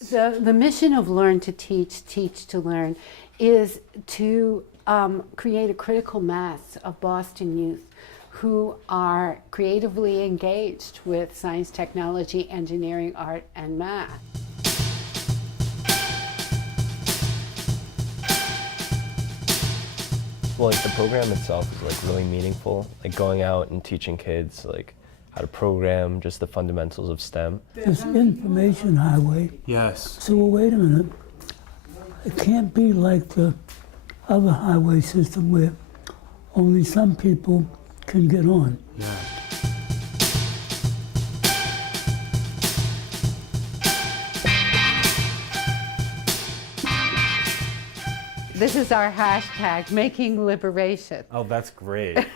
The mission of Learn to Teach, Teach to Learn is to create a critical mass of Boston youth who are creatively engaged with science, technology, engineering, art, and math. Well, like the program itself is like really meaningful, like going out and teaching kids like how to program, just the fundamentals of STEM. This information highway. Yes. So wait a minute. It can't be like the other highway system where only some people can get on. Yeah. This is our hashtag, Making Liberation. Oh, that's great.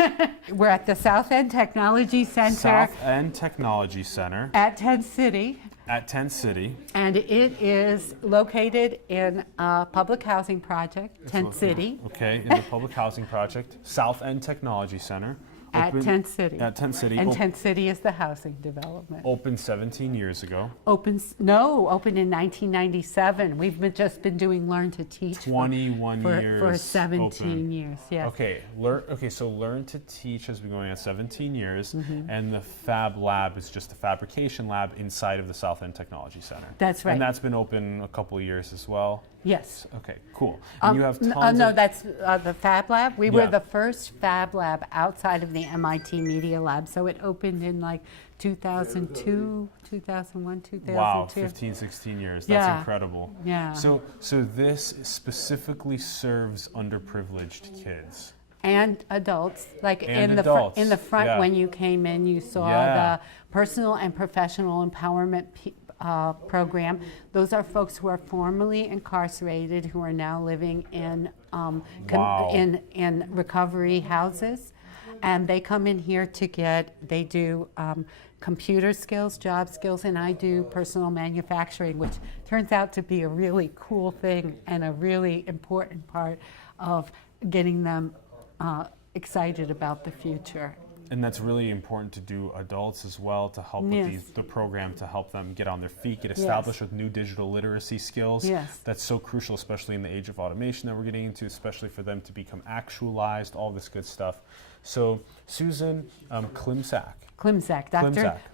We're at the South End Technology Center. South End Technology Center At Tent City. at Tent City. And it is located in a public housing project, Tent City. Okay, in the public housing project, South End Technology Center. At Tent City. At Tent City. And Tent City is the housing development. Opened 17 years ago. Opened in 1997. We've just been doing Learn to Teach 21 years for 17 open. years. Yes. Okay, so Learn to Teach has been going on 17 years, Mm-hmm. and the Fab Lab is just a fabrication lab inside of the South End Technology Center. That's right. And that's been open a couple of years as well. Yes. Okay, cool. And you have tons No, of... that's the Fab Lab. We were Yeah. the first Fab Lab outside of the MIT Media Lab. So it opened in like 2002, 2001, 2002. Wow, 15, 16 years. That's Yeah. incredible. Yeah. So this specifically serves underprivileged kids. And adults, like And in adults, the front yeah. when you came in, you saw Yeah. the personal and professional empowerment program. Those are folks who are formerly incarcerated who are now living in Wow. in recovery houses, and they come in here to they do computer skills, job skills, and I do personal manufacturing, which turns out to be a really cool thing and a really important part of getting them excited about the future. And that's really important to do adults as well, to help Yes. with the program, to help them get on their feet, get established with new digital literacy skills. Yes. That's so crucial, especially in the age of automation that we're getting into, especially for them to become actualized, all this good stuff. So Susan Klimczak. Klimczak,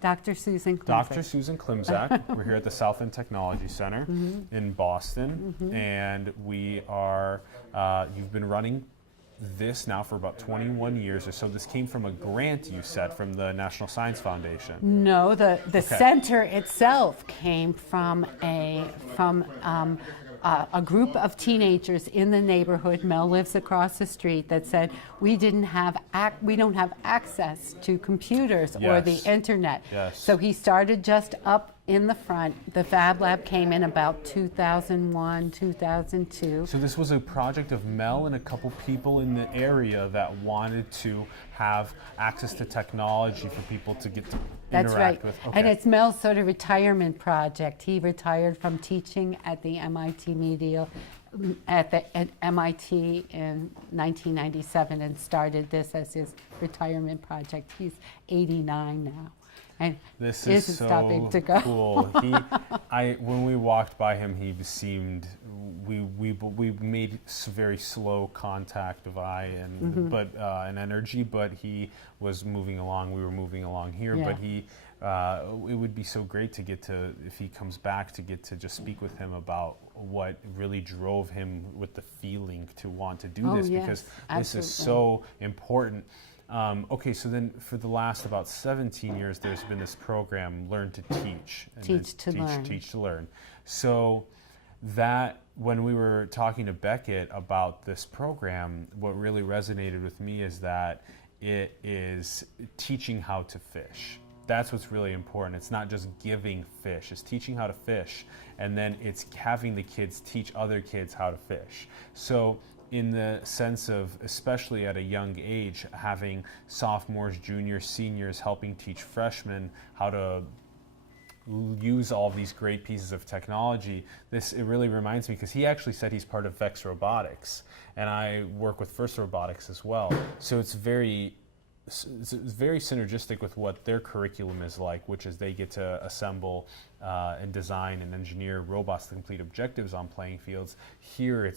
Dr. Susan Klimczak. Dr. Susan Klimczak. We're here at the South End Technology Center in Boston, and we are, you've been running this now for about 21 years or so. This came from a grant, you said, from the National Science Foundation. No, the center itself came from a group of teenagers in the neighborhood. Mel lives across the street. That said, we don't have access to computers or the Yes. internet. Yes. So he started just up in the front. The Fab Lab came in about 2001, 2002. So this was a project of Mel and a couple people in the area that wanted to have access to technology for people to get to That's interact right. with. And it's Mel's sort of retirement project. He retired from teaching at the MIT at MIT in 1997 and started this as his retirement project. He's 89 now. And This isn't is so stopping to go. cool. When we walked by him, he seemed, we made very slow contact of eye and and energy, but he was moving along. We were moving along here, Yeah. but it would be so great to get to, if he comes back, to get to just speak with him about what really drove him with the feeling to want to do this, yes, because this is absolutely. so important. Okay, so then for the last about 17 years, there's been this program, Learn to Teach. And Teach to Learn. Teach to Learn. So that, when we were talking to Beckett about this program, what really resonated with me is that it is teaching how to fish. That's what's really important. It's not just giving fish, it's teaching how to fish, and then it's having the kids teach other kids how to fish. So in the sense of, especially at a young age, having sophomores, juniors, seniors helping teach freshmen how to use all these great pieces of technology. It really reminds me, because he actually said he's part of Vex Robotics, and I work with First Robotics as well. So it's very it's very synergistic with what their curriculum is like, which is they get to assemble and design and engineer robots to complete objectives on playing fields. Here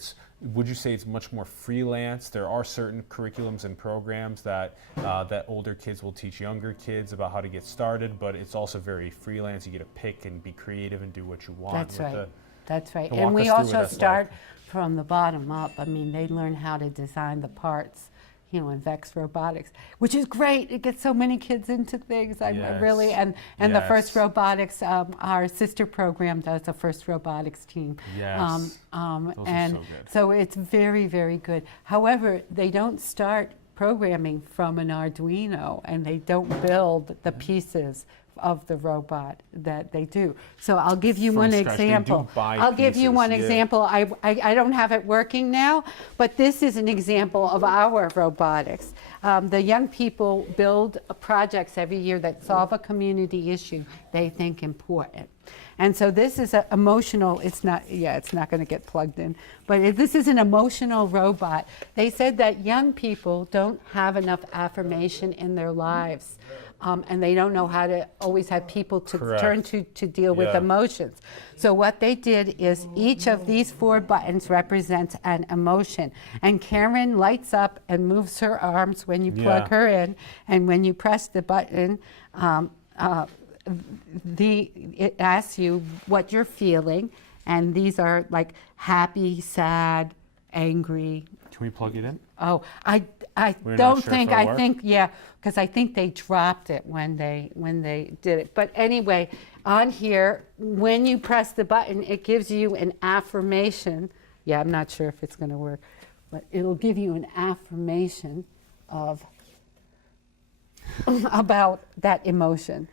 would you say it's much more freelance? There are certain curriculums and programs that that older kids will teach younger kids about how to get started, but it's also very freelance. You get to pick and be creative and do what you want. That's right. That's right. So And walk we us through what also that's start like. from the bottom up. I mean, they learn how to design the parts, you know, in Vex Robotics, which is great. It gets so many kids into things. I Yes. really, and the Yes. First Robotics, our sister program does the First Robotics team. Yes. Those are And so good. so it's very, very good. However, they don't start programming from an Arduino, and they don't build the pieces of the robot that they do. So I'll give you From one scratch. They do example. buy I'll give you pieces, one yeah. example. I don't have it working now, but this is an example of our robotics. The young people build projects every year that solve a community issue they think important. And so this is an emotional, it's not going to get plugged in, but this is an emotional robot. They said that young people don't have enough affirmation in their lives, and they don't know how to always have people to Correct. turn to deal with Yeah. emotions. So what they did is each of these 4 buttons represents an emotion. And Karen lights up and moves her arms when you plug Yeah. her in, and when you press the button, it asks you what you're feeling, and these are like happy, sad, angry. Can we plug it in? Oh, I We're not don't sure think, if it'll I work? think, yeah, because I think they dropped it when they did it. But anyway, on here, when you press the button, it gives you an affirmation. Yeah, I'm not sure if it's going to work, but it'll give you an affirmation of about that emotion.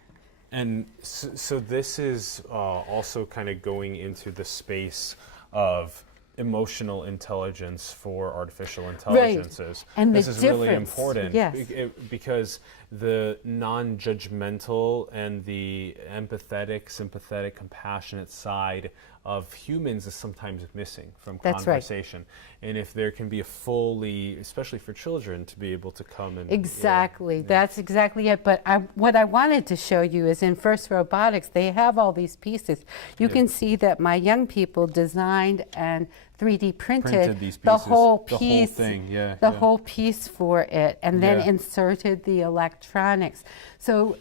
And so this is also kind of going into the space of emotional intelligence for artificial intelligences. And the this is really difference, important yes. Because the non-judgmental and the empathetic, sympathetic, compassionate side of humans is sometimes missing from That's right. conversation. And if there can be a fully, especially for children, to be able to come and Exactly, that's exactly it. But what I wanted to show you is in First Robotics, they have all these pieces. You can see that my young people designed and 3D printed these the pieces, whole the whole piece, thing, yeah, the yeah. whole piece for it, and then Yeah. inserted the electronics. So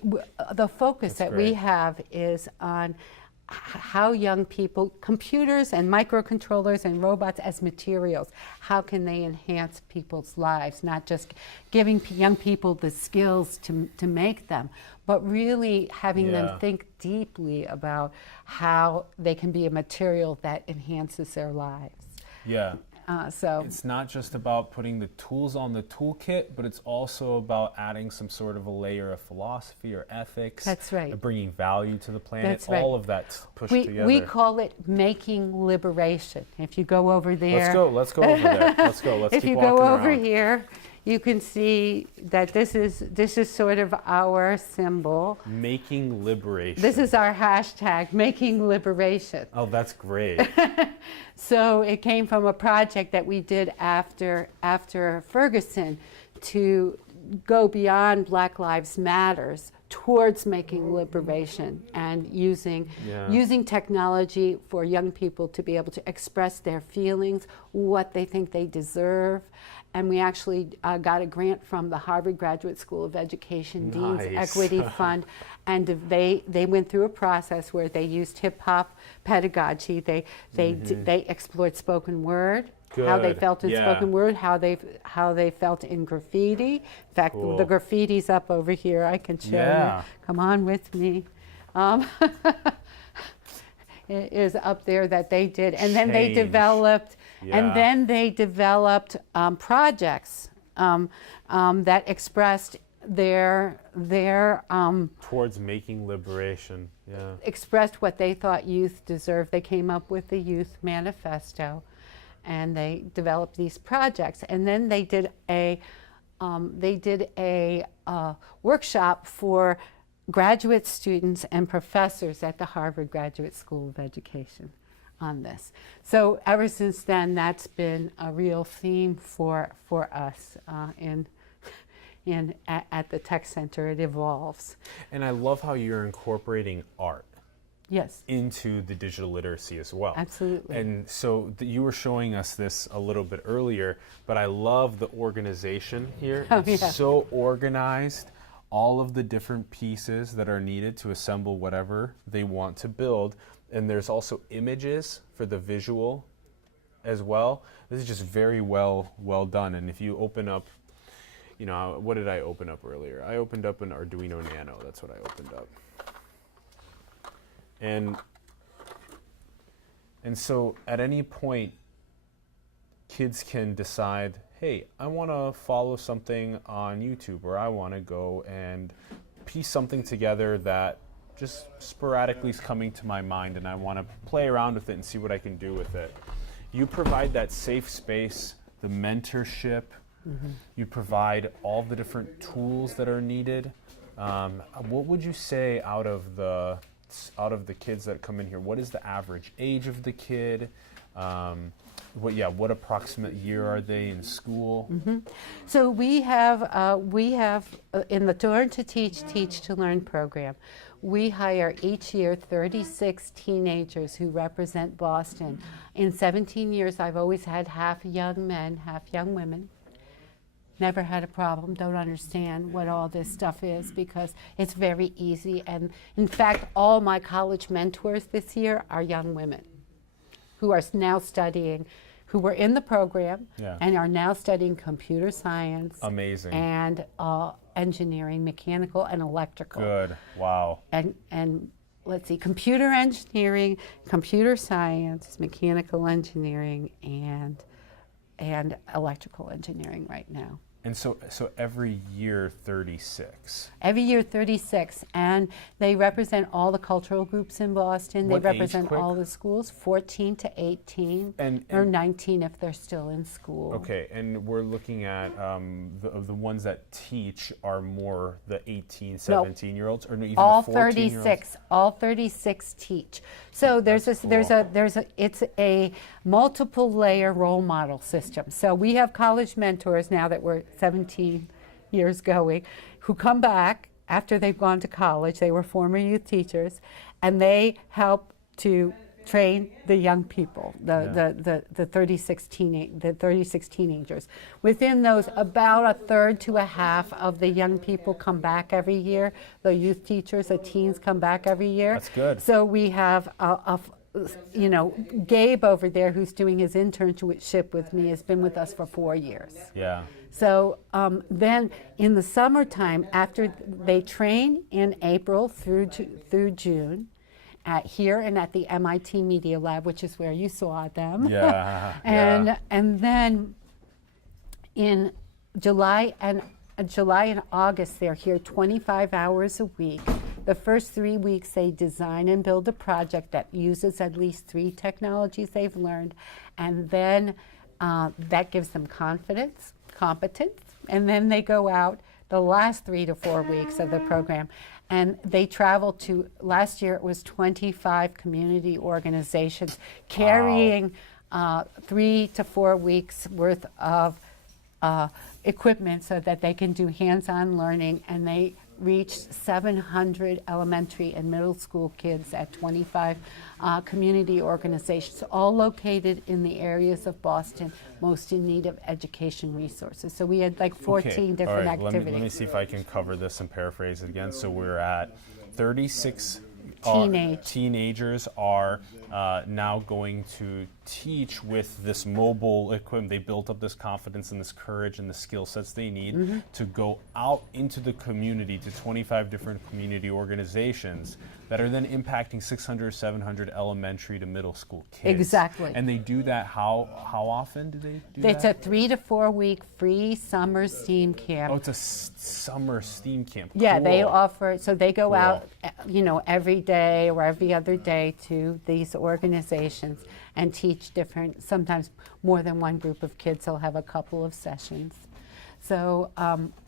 the focus That's that we great. have is on how young people, computers and microcontrollers and robots as materials, how can they enhance people's lives, not just giving young people the skills to make them, but really having Yeah. them think deeply about how they can be a material that enhances their lives. Yeah. So It's not just about putting the tools on the toolkit, but it's also about adding some sort of a layer of philosophy or ethics. That's right. And bringing value to the planet. That's right. All of that's pushed together. we call it making liberation. If you go over there. Let's go over there. Let's go. Let's If keep you walking go over around. here, you can see that this is sort of our symbol. Making liberation. This is our hashtag, making liberation. Oh, that's great. So it came from a project that we did after Ferguson to go beyond Black Lives Matters towards making liberation and using technology for young people to be able to express their feelings, what they think they deserve. And we actually got a grant from the Harvard Graduate School of Education Dean's Nice. Equity Fund, and they went through a process where they used hip hop pedagogy. They explored spoken word, how they Good. felt in Yeah. spoken word, how they felt in graffiti. In fact, Cool. the graffiti's up over here. I can show Yeah. you. Come on with me. It is up there that they did, and then they Change. developed. Yeah. And then they developed projects that expressed their Towards making liberation. Yeah. expressed what they thought youth deserved. They came up with the Youth Manifesto, and they developed these projects. And then they did a workshop for graduate students and professors at the Harvard Graduate School of Education on this. So ever since then, that's been a real theme for us at the tech center. It evolves. And I love how you're incorporating art Yes, into the digital literacy as well. absolutely. And so you were showing us this a little bit earlier, but I love the organization here. Oh, It's yeah. so organized, all of the different pieces that are needed to assemble whatever they want to build. And there's also images for the visual as well. This is just very well done. And if you open up, you know, what did I open up earlier? I opened up an Arduino Nano. That's what I opened up. And so at any point, kids can decide, hey, I want to follow something on YouTube, or I want to go and piece something together that just sporadically is coming to my mind, and I want to play around with it and see what I can do with it. You provide that safe space, the mentorship. You provide all the different tools that are needed. What would you say out of the kids that come in here? What is the average age of the kid? What approximate year are they in school? So we have in the Learn to Teach, Teach to Learn program, we hire each year 36 teenagers who represent Boston. In 17 years, I've always had half young men, half young women. Never had a problem, don't understand what all this stuff is because it's very easy. And in fact, all my college mentors this year are young women who are now studying, who were in the program Yeah. and are now studying computer science. Amazing. And engineering, mechanical and electrical. Good. Wow. And let's see, computer engineering, computer science, mechanical engineering, and electrical engineering right now. And so every year 36. Every year 36, and they represent all the cultural groups in Boston. What They age, represent quick? all the schools, 14 to 18, or 19 if they're still in school. Okay, and we're looking at the ones that teach are more the 18, 17-year-olds, or no, even All the 14-year-olds? 36, all 36 teach. So it's a multiple layer role model system. So we have college mentors now that we're 17 years going, who come back after they've gone to college. They were former youth teachers, and they help to train the young people, the 36 teenagers. Within those, about a third to a half of the young people come back every year. The youth teachers, the teens come back every year. That's good. So we have Gabe over there, who's doing his internship with me, has been with us for 4 years. Yeah. So then in the summertime, after they train in April through June, here and at the MIT Media Lab, which is where you saw them. Yeah. And then in July and August, they're here 25 hours a week. The first 3 weeks, they design and build a project that uses at least 3 technologies they've learned, and then that gives them confidence, competence, and then they go out the last 3 to 4 weeks of the program, and they travel to, last year it was 25 community organizations carrying 3 to 4 weeks worth of equipment so that they can do hands-on learning, and they reached 700 elementary and middle school kids at 25 community organizations, all located in the areas of Boston most in need of education resources. So we had like 14 different All right, activities. Let me see if I can cover this and paraphrase it again. So we're at 36 teenagers are now going to teach with this mobile equipment. They built up this confidence and this courage and the skill sets they need to go out into the community to 25 different community organizations that are then impacting 600, 700 elementary to middle school kids. Exactly. And they do that, how often do they do It's that? a 3 to 4 week free summer STEAM camp. Oh, it's a summer STEAM camp. Yeah, they Cool. offer, so they go Cool. out, every day or every other day to these organizations and teach different, sometimes more than one group of kids. They'll have a couple of sessions. So,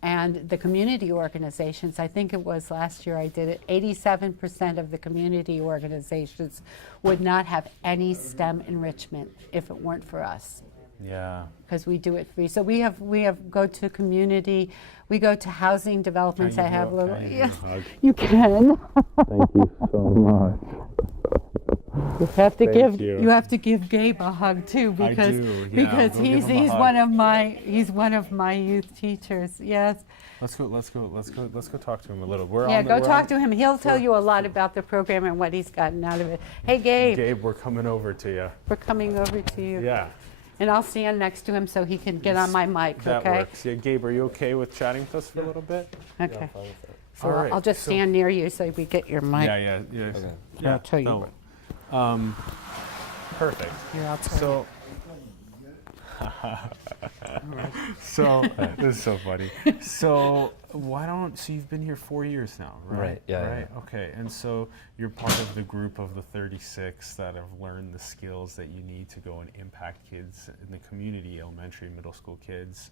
and the community organizations, I think it was last year I did it, 87% of the community organizations would not have any STEM enrichment if it weren't for us. Yeah. because we do it free. So we have go to community, we go to housing developments that have little. Can I give you a Yes, hug? you can. Thank you so much. You have to Thank give you. you have to give Gabe a hug too I because do, yeah. because Go give him a he's hug. one of my youth teachers. Yes. Let's go talk to him a little. Go talk to him. He'll tell you a lot about the program and what he's gotten out of it. Hey Gabe, Gabe, we're coming over to you. we're coming over to you. Yeah. And I'll stand next to him so he can get on my mic, That okay? works. Yeah, Gabe, are you okay with chatting with us for a little bit? Okay. So All right, I'll just so- stand near you so we get your mic. Yeah. Okay. Yeah. I'll tell you no. Perfect. Here, I'll tell So this is so funny. So you've been here 4 years now, right? Right, yeah, Right. Okay. And so you're part of the group of the 36 that have learned the skills that you need to go and impact kids in the community, elementary and middle school kids.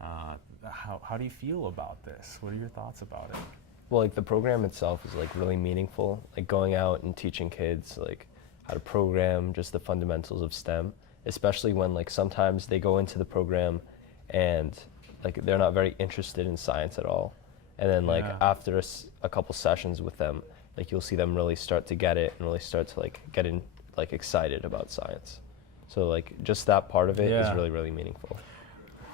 How do you feel about this? What are your thoughts about it? Well, like the program itself is like really meaningful. Like going out and teaching kids like how to program, just the fundamentals of STEM, especially when like sometimes they go into the program and like they're not very interested in science at all. And then like Yeah. after a couple sessions with them, like you'll see them really start to get it and really start to like get in like excited about science. So like just that part of it is Yeah. really, really meaningful.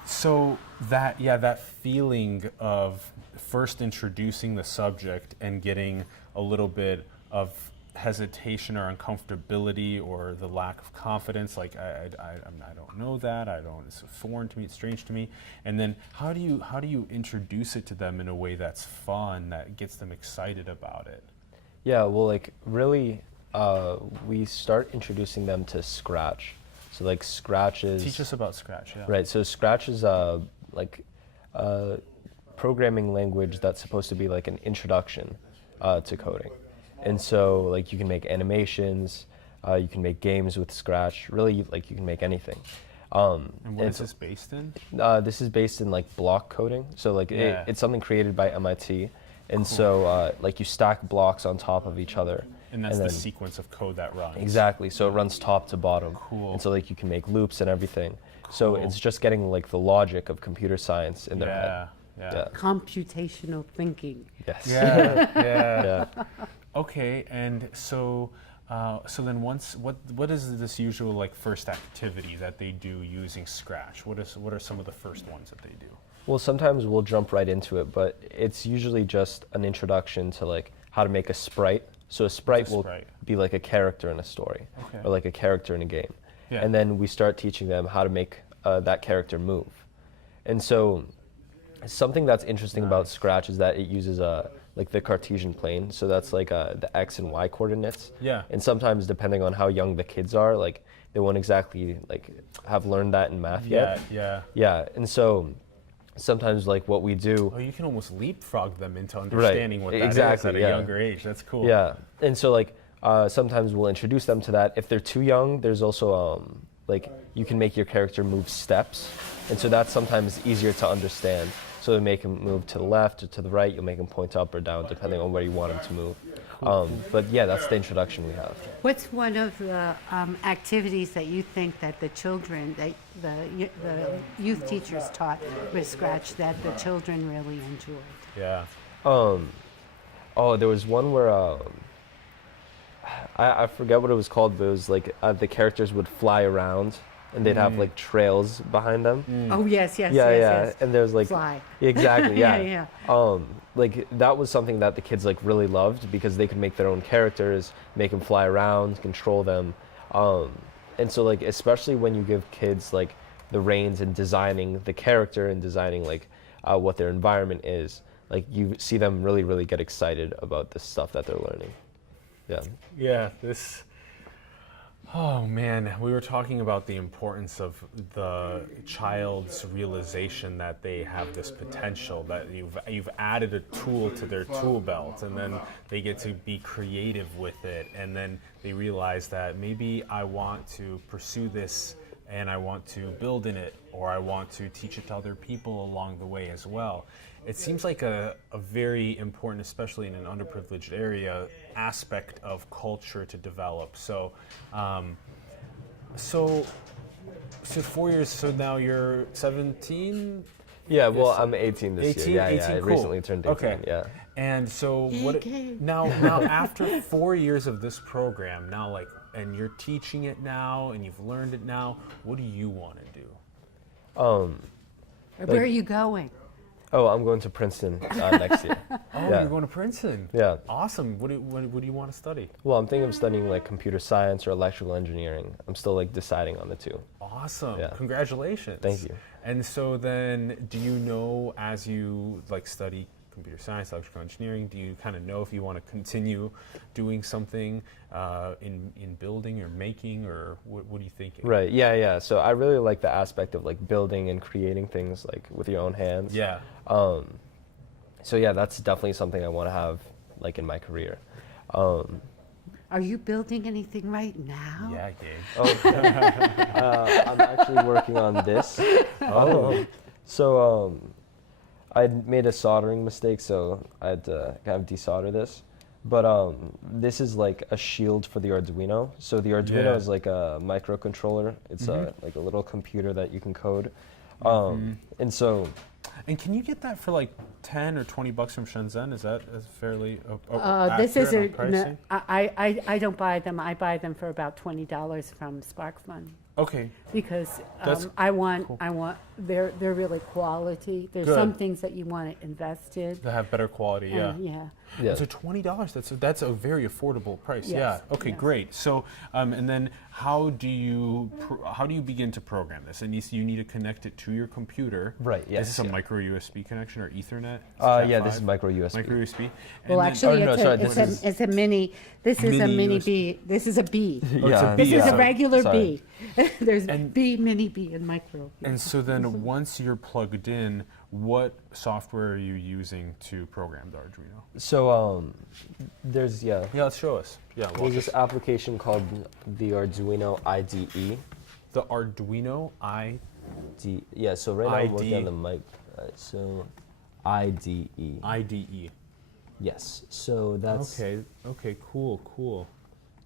So that feeling of first introducing the subject and getting a little bit of hesitation or uncomfortability or the lack of confidence, like I don't know that, it's foreign to me, it's strange to me, and then how do you introduce it to them in a way that's fun, that gets them excited about it? Yeah, well, like really, we start introducing them to Scratch. So like Scratch is Teach us about Scratch. Yeah. right. So Scratch is like a programming language that's supposed to be like an introduction to coding. And so like you can make animations, you can make games with Scratch. Really, like you can make anything. And what is it's- this based in? This is based in like block coding. So like Yeah. it's something created by MIT. And so like you stack blocks on top of each other. And that's and the then- sequence of code that runs. Exactly. So it runs top to bottom. Cool. And so like you can make loops and everything. So Cool. it's just getting like the logic of computer science in their head. Yeah. Computational thinking. Yes. Yeah. Yeah. Yeah. Okay, and so then what is this usual like first activity that they do using Scratch? What are some of the first ones that they do? Well, sometimes we'll jump right into it, but it's usually just an introduction to like how to make a sprite. So a sprite What's a will sprite? be like a character in a story, Okay. or like a character in a game. Yeah. And then we start teaching them how to make that character move. And so something that's interesting about Scratch is that it uses like the Cartesian plane. So that's like the X and Y coordinates. Yeah. And sometimes depending on how young the kids are, like they won't exactly like have learned that in math yet. Yeah. Yeah. And so sometimes like what we do. Oh, you can almost leapfrog them into understanding what that is Exactly, at a yeah. younger age. That's cool. Yeah, and so like sometimes we'll introduce them to that. If they're too young, there's also like you can make your character move steps, and so that's sometimes easier to understand. So you make them move to the left or to the right. You'll make them point up or down depending on where you want them to move. But yeah, that's the introduction we have. What's one of the activities that you think that the children, the youth teachers taught with Scratch that the children really enjoyed? Yeah. Oh, there was one where I forget what it was called, but it was like the characters would fly around and they'd have like trails behind them. Oh yes, yes, Yeah, yes, yeah, yes. and there's like Fly. exactly, yeah. Yeah. Like that was something that the kids like really loved because they could make their own characters, make them fly around, control them, and so like especially when you give kids like the reins in designing the character and designing like what their environment is, like you see them really, really get excited about the stuff that they're learning. Yeah. Yeah, oh man, we were talking about the importance of the child's realization that they have this potential, that you've added a tool to their tool belt, and then they get to be creative with it, and then they realize that maybe I want to pursue this and I want to build in it, or I want to teach it to other people along the way as well. It seems like a very important, especially in an underprivileged area, aspect of culture to develop. So So 4 years. So now you're 17. Yeah, well, I'm 18 this 18, year. Yeah, 18, yeah, I cool. recently turned 18. Okay. Yeah. And so now after 4 years of this program, now like, and you're teaching it now, and you've learned it now, what do you want to do? Where are you going? Oh, I'm going to Princeton next year. Oh, Yeah. you're going to Princeton. Yeah. Awesome. What do you want to study? Well, I'm thinking of studying like computer science or electrical engineering. I'm still like deciding on the two. Awesome. Yeah. Congratulations. Thank you. And so then, do you know, as you like study computer science, electrical engineering, do you kind of know if you want to continue doing something in building or making, or what are you thinking? Right. Yeah, yeah. So I really like the aspect of like building and creating things like with your own hands. Yeah. So yeah, that's definitely something I want to have like in my career. Are you building anything right now? Yeah, Gabe. I'm actually working on this. So I made a soldering mistake, so I had to kind of desolder this. But this is like a shield for the Arduino. So the Arduino Yeah. is like a microcontroller. It's like a little computer that you can code. And so And can you get that for like 10 or 20 bucks from Shenzhen? Is that fairly This is accurate on pricing? I don't buy them. I buy them for about $20 from SparkFun Okay. because That's I want they're really quality. There's Good. some things that you want to invest in. To have better quality, yeah. Yeah. yeah. So $20, that's a very affordable price. Yes, Yeah. Okay, yes. great. So and then how do you begin to program this? And you need to connect it to your computer. Right, yes, Is this a yeah. micro USB connection or Ethernet? Yeah, this is micro USB. Micro USB. Well, actually, no, sorry, this is- it's a mini. This is a Mini mini USB. B. This is a B. Oh, it's a Yeah. This B, is yeah. a regular Sorry. B. There's And- B, mini B, and micro. And so then once you're plugged in, what software are you using to program the Arduino? So there's Yeah, let's show us. Yeah, there's walk this us. application called the Arduino IDE. The Arduino Yeah, so right now I'm working ID. on the mic. So IDE. IDE. Yes. So that's Okay, cool.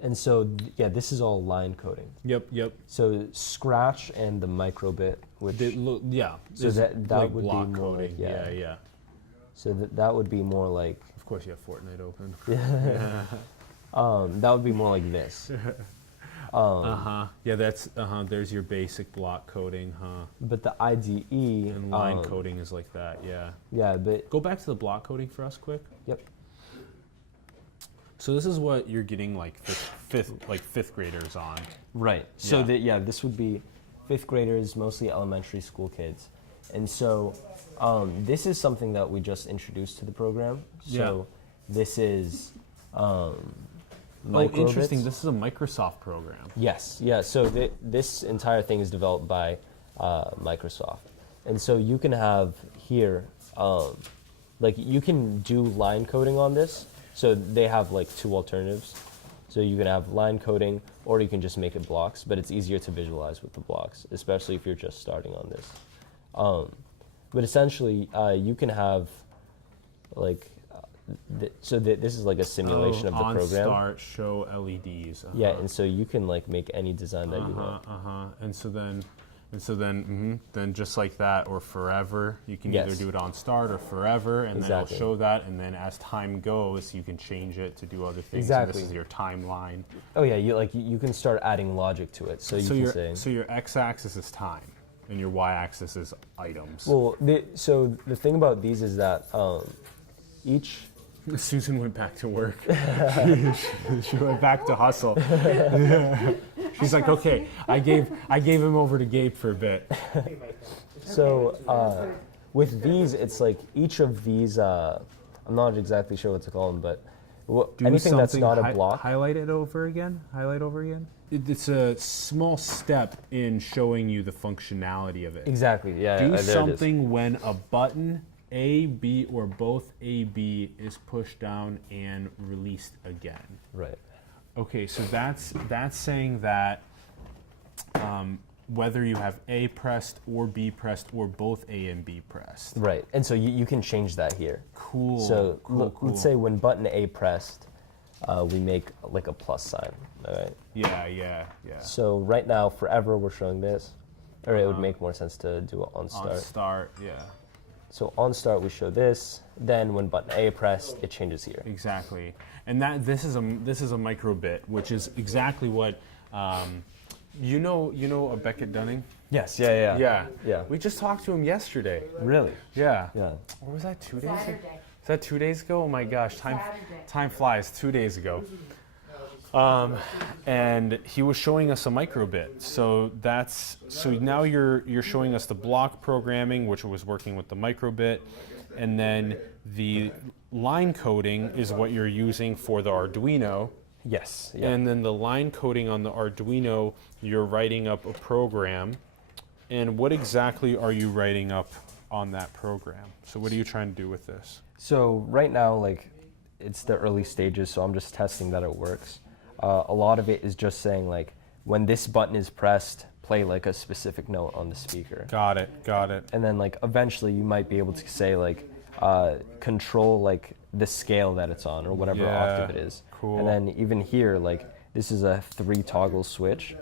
and so yeah, this is all line coding. Yep. So Scratch and the microbit, which Yeah. So it's that like would be block more coding. like- yeah. Yeah. so that would be more like Of course, you have Fortnite open. that would be more like this. Yeah, that's there's your basic block coding, huh? But the IDE And line coding is like that. Yeah. Yeah, but Go back to the block coding for us, quick. yep. So this is what you're getting like fifth graders on. Right. So Yeah. this would be fifth graders, mostly elementary school kids. And so this is something that we just introduced to the program. So this is Oh, microbits. interesting. This is a Microsoft program. Yes, yeah. So this entire thing is developed by Microsoft, and so you can have here, like you can do line coding on this. So they have like two alternatives. So you can have line coding, or you can just make it blocks. But it's easier to visualize with the blocks, especially if you're just starting on this. But essentially, you can have like. This is like a simulation of the on program. start, show LEDs. Yeah, and so you can like make any design that you want. And so then just like that, or forever, you can Yes. either do it on start or forever, and Exactly. then it'll show that, and then as time goes, you can change it to do other things. Exactly. And this is your timeline. Oh yeah, you can start adding logic to it. So you can say. your x-axis is time, and your y-axis is items. Well, so the thing about these is that each. Susan went back to work. She went back to hustle. She's like, okay, I gave him over to Gabe for a bit. So with these, it's like each of these. I'm not exactly sure what to call them, but Do anything that's something, not a block. Highlight over again. It's a small step in showing you the functionality of it. Exactly. Yeah. Do there it is. something when a button A, B, or both A, B is pushed down and released again. Right. Okay, so that's saying that whether you have A pressed or B pressed or both A and B pressed. Right. And so you can change that here. Cool. So cool. let's say when button A pressed, we make like a plus sign. All right. Yeah. So right now, forever, we're showing this. Or it would make more sense to do it on On start. start, yeah. So on start, we show this. Then when button A pressed, it changes here. Exactly, and this is a microbit, which is exactly what you know a Beckett Dunning. Yes, yeah. Yeah. We just talked to him yesterday. Really? Yeah. Yeah. Or was that 2 days ago? Saturday. Is that 2 days ago? Oh my gosh, Saturday. time flies. 2 days ago. And he was showing us a microbit. So now you're showing us the block programming, which was working with the microbit, and then the line coding is what you're using for the Arduino. Yes. Yeah. And then the line coding on the Arduino, you're writing up a program. And what exactly are you writing up on that program? So what are you trying to do with this? So right now, like, it's the early stages, so I'm just testing that it works. A lot of it is just saying, like, when this button is pressed, play like a specific note on the speaker. Got it. And then, like, eventually you might be able to say, like, control, like, the scale that it's on or whatever octave it is. Cool. And then even here, like, this is a 3 toggle switch,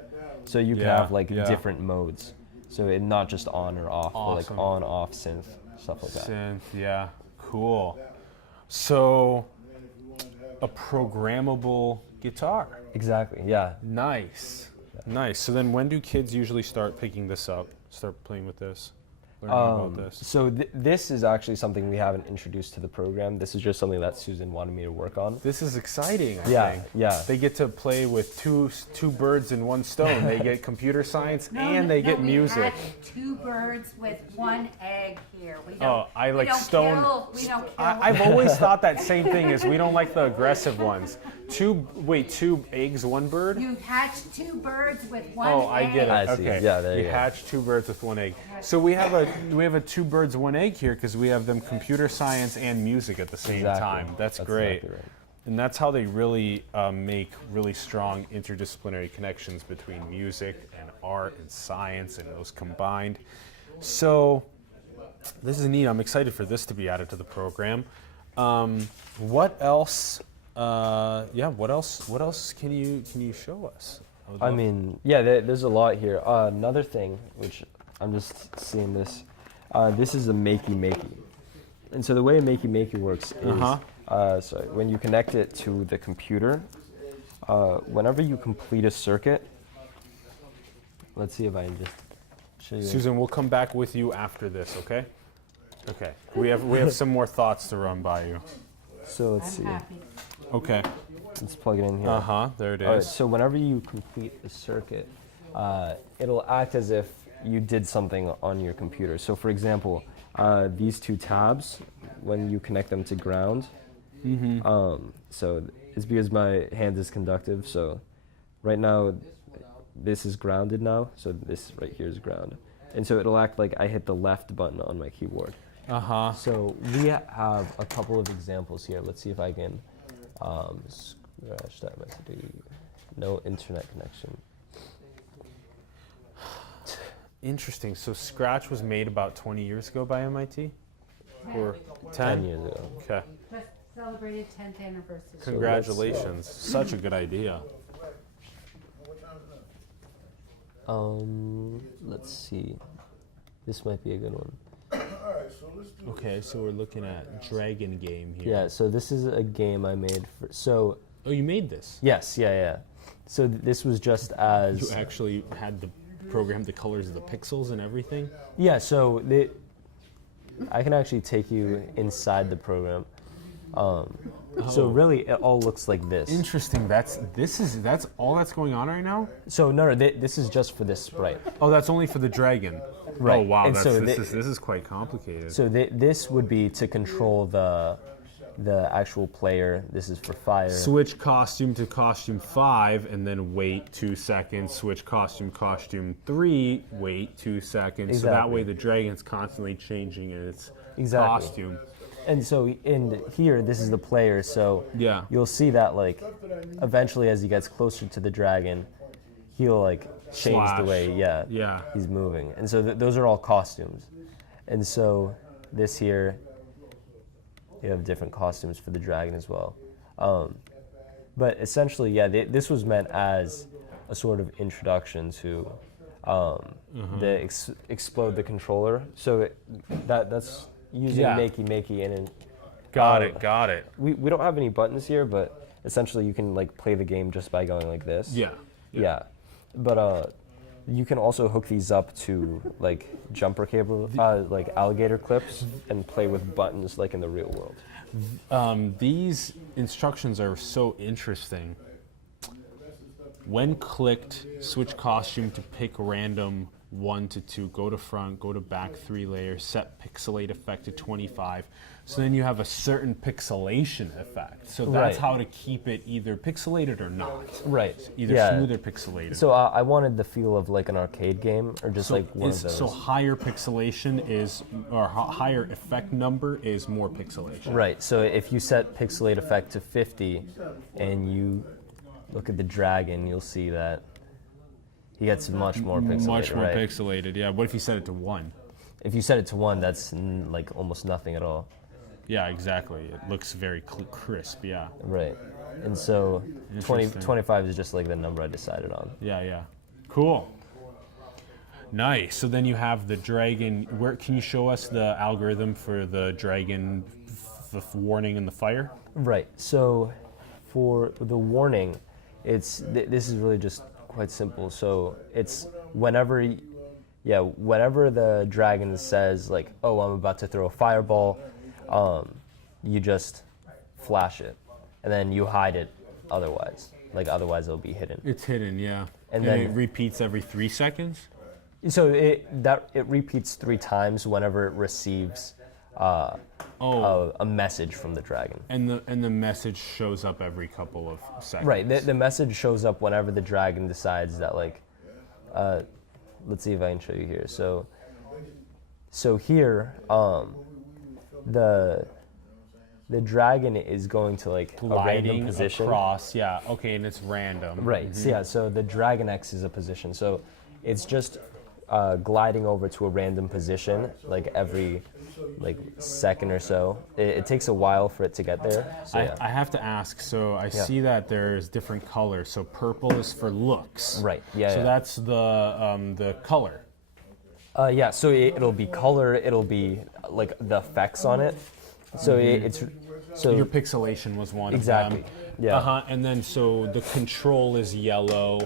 so you can have, like, different modes. So it not just on or off, but, like, on, off, synth, stuff like that. Synth, yeah, cool. So, a programmable guitar. Exactly, yeah. Nice. So then when do kids usually start picking this up, start playing with this, learning about this? So this is actually something we haven't introduced to the program. This is just something that Susan wanted me to work on. This is exciting, I think. Yeah. They get to play with two birds in one stone. They get computer science and they get music. We had 2 birds with 1 egg here. We don't, Oh, I like we don't stone. Kill, we don't kill. I've always thought that same thing is we don't like the aggressive ones. 2 eggs, 1 bird? You hatch 2 birds with 1 egg. Oh, I get it. I see. Okay. Yeah, there you go. hatch 2 birds with 1 egg. So we have a 2 birds 1 egg here because we have them computer science and music at the same Exactly. time. That's great. Exactly right. And that's how they really make really strong interdisciplinary connections between music and art and science and those combined. So this is neat. I'm excited for this to be added to the program. What else? What else can you show us? I mean, yeah, there's a lot here. Another thing, which I'm just seeing this, this is a makey. And so the way a makey works is, so when you connect it to the computer, whenever you complete a circuit, let's see if I can just show you. Susan, we'll come back with you after this, okay? Okay. We have some more thoughts to run by you. So let's I'm see. happy. Okay. Let's plug it in here. There it is. All right, so whenever you complete the circuit, it'll act as if you did something on your computer. So for example, these 2 tabs, when you connect them to ground, so it's because my hand is conductive, so right now this is grounded now, so this right here is ground. And so it'll act like I hit the left button on my keyboard. So we have a couple of examples here. Let's see if I can scratch that message. No internet connection. Interesting. So Scratch was made about 20 years ago by MIT? Or 10 years ago. Okay. Just celebrated 10th anniversary. Congratulations. Such a good idea. Let's see. This might be a good one. Okay, so we're looking at Dragon Game here. Yeah, so this is a game I made for, so. Oh, you made this? Yes, yeah. So this was just as. You actually had the program, the colors of the pixels and everything? Yeah, so I can actually take you inside the program. So really, it all looks like this. Interesting. That's all that's going on right now? So no, this is just for this sprite. Oh, that's only for the dragon. Right. Oh wow, And so this is quite complicated. So this would be to control the actual player. This is for fire. Switch costume to costume 5, and then wait 2 seconds. Switch costume 3, wait 2 seconds. So that Exactly. way the dragon's constantly changing in its Exactly. costume. And so in here, this is the player. So Yeah. you'll see that like eventually as he gets closer to the dragon, he'll like change Slash. the way Yeah. he's moving. And so those are all costumes. And so this here, you have different costumes for the dragon as well. But essentially, this was meant as a sort of introduction to the explode the controller. So that's using makey, and Got it. we don't have any buttons here, but essentially you can like play the game just by going like this. Yeah. But you can also hook these up to like jumper cable, like alligator clips, and play with buttons like in the real world. These instructions are so interesting. When clicked, switch costume to pick random 1 to 2, go to front, go to back 3 layers, set pixelate effect to 25. So then you have a certain pixelation effect. So that's how to keep it either pixelated or not. Right. Either smooth or pixelated. So I wanted the feel of like an arcade game, or just like one of those. So higher pixelation is, or higher effect number is more pixelation. Right. So if you set pixelate effect to 50, and you look at the dragon, you'll see that he gets much more pixelated. Much more pixelated, yeah. What if you set it to 1? If you set it to 1, that's like almost nothing at all. Yeah, exactly. It looks very crisp, yeah. Right. And so 25 is just like the number I decided on. Yeah. Cool. Nice. So then you have the dragon. Where can you show us the algorithm for the dragon, the warning and the fire? Right. So for the warning, this is really just quite simple. So it's whenever the dragon says like, "Oh, I'm about to throw a fireball," you just flash it, and then you hide it. Otherwise it'll be hidden. It's hidden, yeah. And then then it repeats every 3 seconds. So it repeats 3 times whenever it receives a message from the dragon. And the message shows up every couple of seconds. Right. The message shows up whenever the dragon decides that like, let's see if I can show you here. So here, the dragon is going to like a random position. Across, yeah. Okay, and it's random. Right. Mm-hmm. So the dragon X is a position. So it's just gliding over to a random position like every like second or so. It takes a while for it to get there. So, I have to ask, so I see that there's different colors. So purple is for looks. Right, yeah. So that's the color. So it'll be color, it'll be like the effects on it. So Your pixelation was one exactly. of them. Yeah. And then so the control is yellow,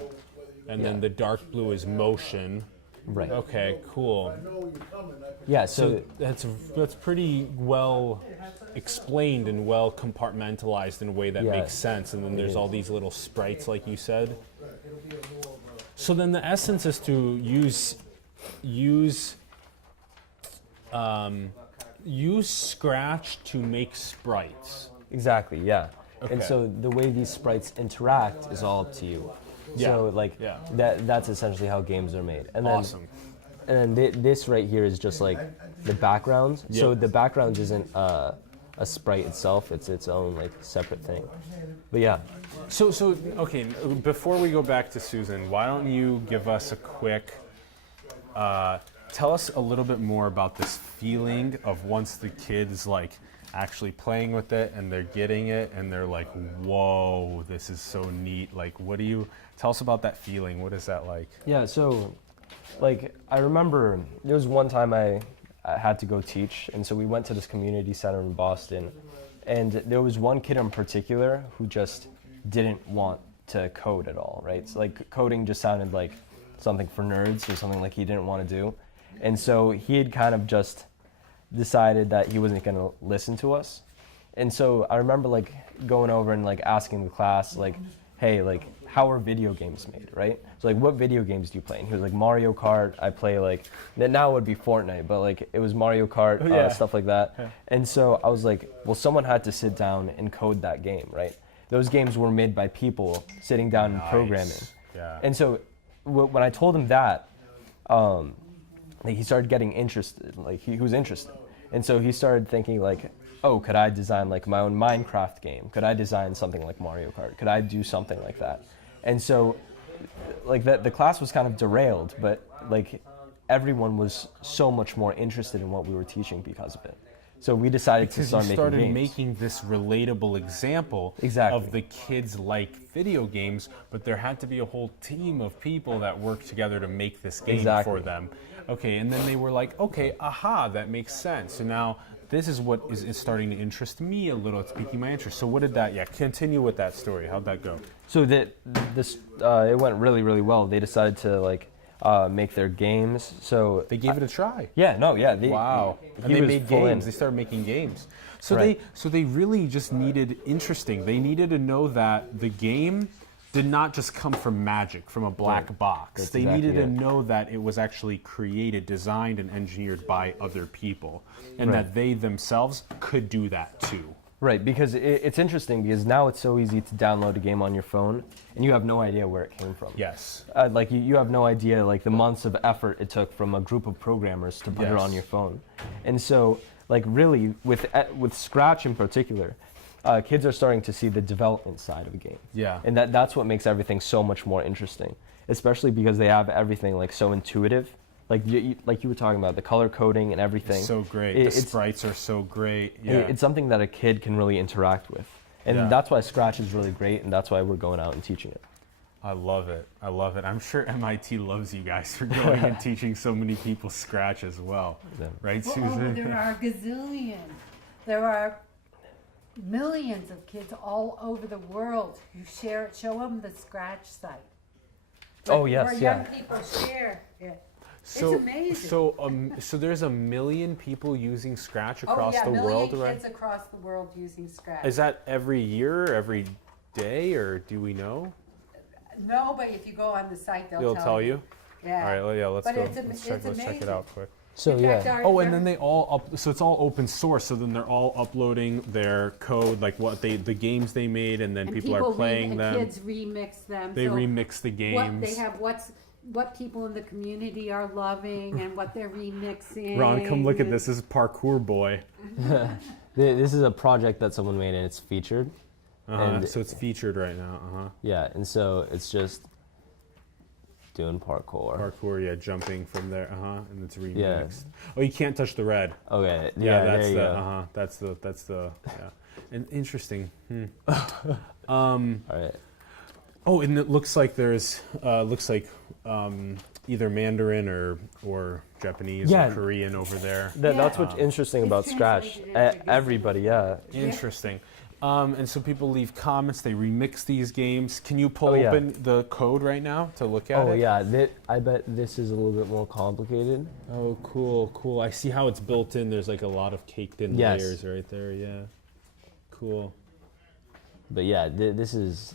and then the dark blue is motion. Right. Okay, cool. Yeah, So that's pretty well explained and well compartmentalized in a way that makes sense. And then there's all these little sprites, like you said. So then the essence is to use Scratch to make sprites. Exactly, yeah. Okay. And so the way these sprites interact is all up to you. So that's essentially how games are made. And then, Awesome. And then this right here is just like the background. Yep. So the background isn't a sprite itself, it's its own like separate thing. But yeah. So okay, before we go back to Susan, why don't you give us a quick, tell us a little bit more about this feeling of once the kid's like actually playing with it and they're getting it and they're like, whoa, this is so neat. Like, tell us about that feeling. What is that like? Yeah, so like I remember there was one time I had to go teach, and so we went to this community center in Boston, and there was one kid in particular who just didn't want to code at all, right? So like coding just sounded like something for nerds or something like he didn't want to do. And so he had kind of just decided that he wasn't going to listen to us. And so I remember like going over and like asking the class like, hey, like how are video games made, right? So like what video games do you play? And he was like Mario Kart. I play like, now it would be Fortnite, but like it was Mario Kart, stuff like that. Yeah. And so I was like, well, someone had to sit down and code that game, right? Those games were made by people sitting down and programming. Yeah. And so when I told him that, like he started getting interested, like he was interested. And so he started thinking like, oh, could I design like my own Minecraft game? Could I design something like Mario Kart? Could I do something like that? And so like the class was kind of derailed, but like everyone was so much more interested in what we were teaching because of it. So we decided to Because start you making started games. making this relatable example Exactly. of the kids like video games, but there had to be a whole team of people that worked together to make this game Exactly. for them. Okay, and then they were like, okay, aha, that makes sense. So now this is what is starting to interest me a little. It's piquing my interest. So what did that? Yeah, continue with that story. How'd that go? So it went really, really well. They decided to like make their games. So They gave it a try. yeah, no, yeah. Wow. And he they was made full in. games. They started making games. So Right. they really just needed They needed to know that the game did not just come from magic, from a black box. That's They exactly needed to it. know that it was actually created, designed, and engineered by other people, and Right. that they themselves could do that too. Right, because it's interesting because now it's so easy to download a game on your phone and you have no idea where it came from. Yes. Like you have no idea like the months of effort it took from a group of programmers to put it Yes. on your phone. And so like really with Scratch in particular, kids are starting to see the development side of a game. Yeah. And that's what makes everything so much more interesting, especially because they have everything like so intuitive. Like you were talking about the color coding and everything. So great. It's- The sprites are so great. Yeah. It's something that a kid can really interact with. And Yeah. that's why Scratch is really great, and that's why we're going out and teaching it. I love it. I love it. I'm sure MIT loves you guys for going and teaching so many people Scratch as well. Yeah. Right, Oh, Susan? there are gazillions. There are millions of kids all over the world who show them the Scratch site. Oh, yes, where yeah. young people share it. So, it's amazing. so there's a million people using Scratch across the million world, kids right? across the world using Scratch. Is that every year, every day, or do we know? No, but if you go on the site, They'll tell you. Yeah. All right, well, yeah, let's But go. it's Let's check it amazing. out quick. So In fact, yeah. our- Oh, and our- then they all so it's all open source. So then they're all uploading their code, like the games they made, and then and people are playing them. Kids remix them. They so remix the games. What they have, what people in the community are loving, and what they're remixing. Ron, come look at and- this. This is Parkour Boy. This is a project that someone made, and it's featured. And So it's featured right now. yeah, and so it's just doing parkour. Parkour, yeah, jumping from there. And it's remixed. Yeah. Oh, you can't touch the red. Okay, Yeah, there that's you the go. that's the yeah. And interesting. All right. Oh, and it looks like there's either Mandarin or Japanese Yeah. or Korean over there. That's what's interesting It's about Scratch. translated into Everybody, yeah. Interesting. And so people leave comments. They remix these games. Can you pull Oh, yeah. open the code right now to look at Oh it? yeah, I bet this is a little bit more complicated. Oh, cool. I see how it's built in. There's like a lot of caked in Yes. layers right there. Yeah. Cool. But yeah, this is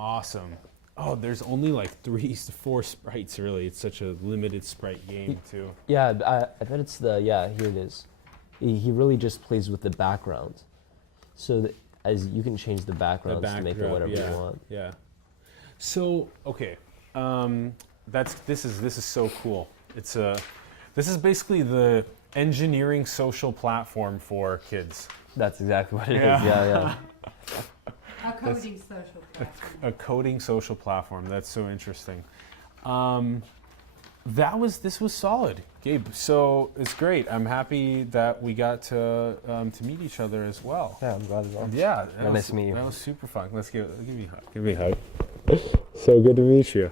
Awesome. Oh, there's only like 3 to 4 sprites really. It's such a limited sprite game too. yeah. I bet it's here it is. He really just plays with the background, so that as you can change the backgrounds to make it backdrop, whatever yeah, you want. Yeah. So okay, this is so cool. This is basically the engineering social platform for kids. That's exactly what it is. Yeah. Yeah. A coding social platform. A coding social platform. That's so interesting. This was solid, Gabe. So it's great. I'm happy that we got to meet each other as well. Yeah, I'm glad as well. Yeah, Nice to meet you. That was super fun. Give me a hug. Give me a hug. So good to meet you.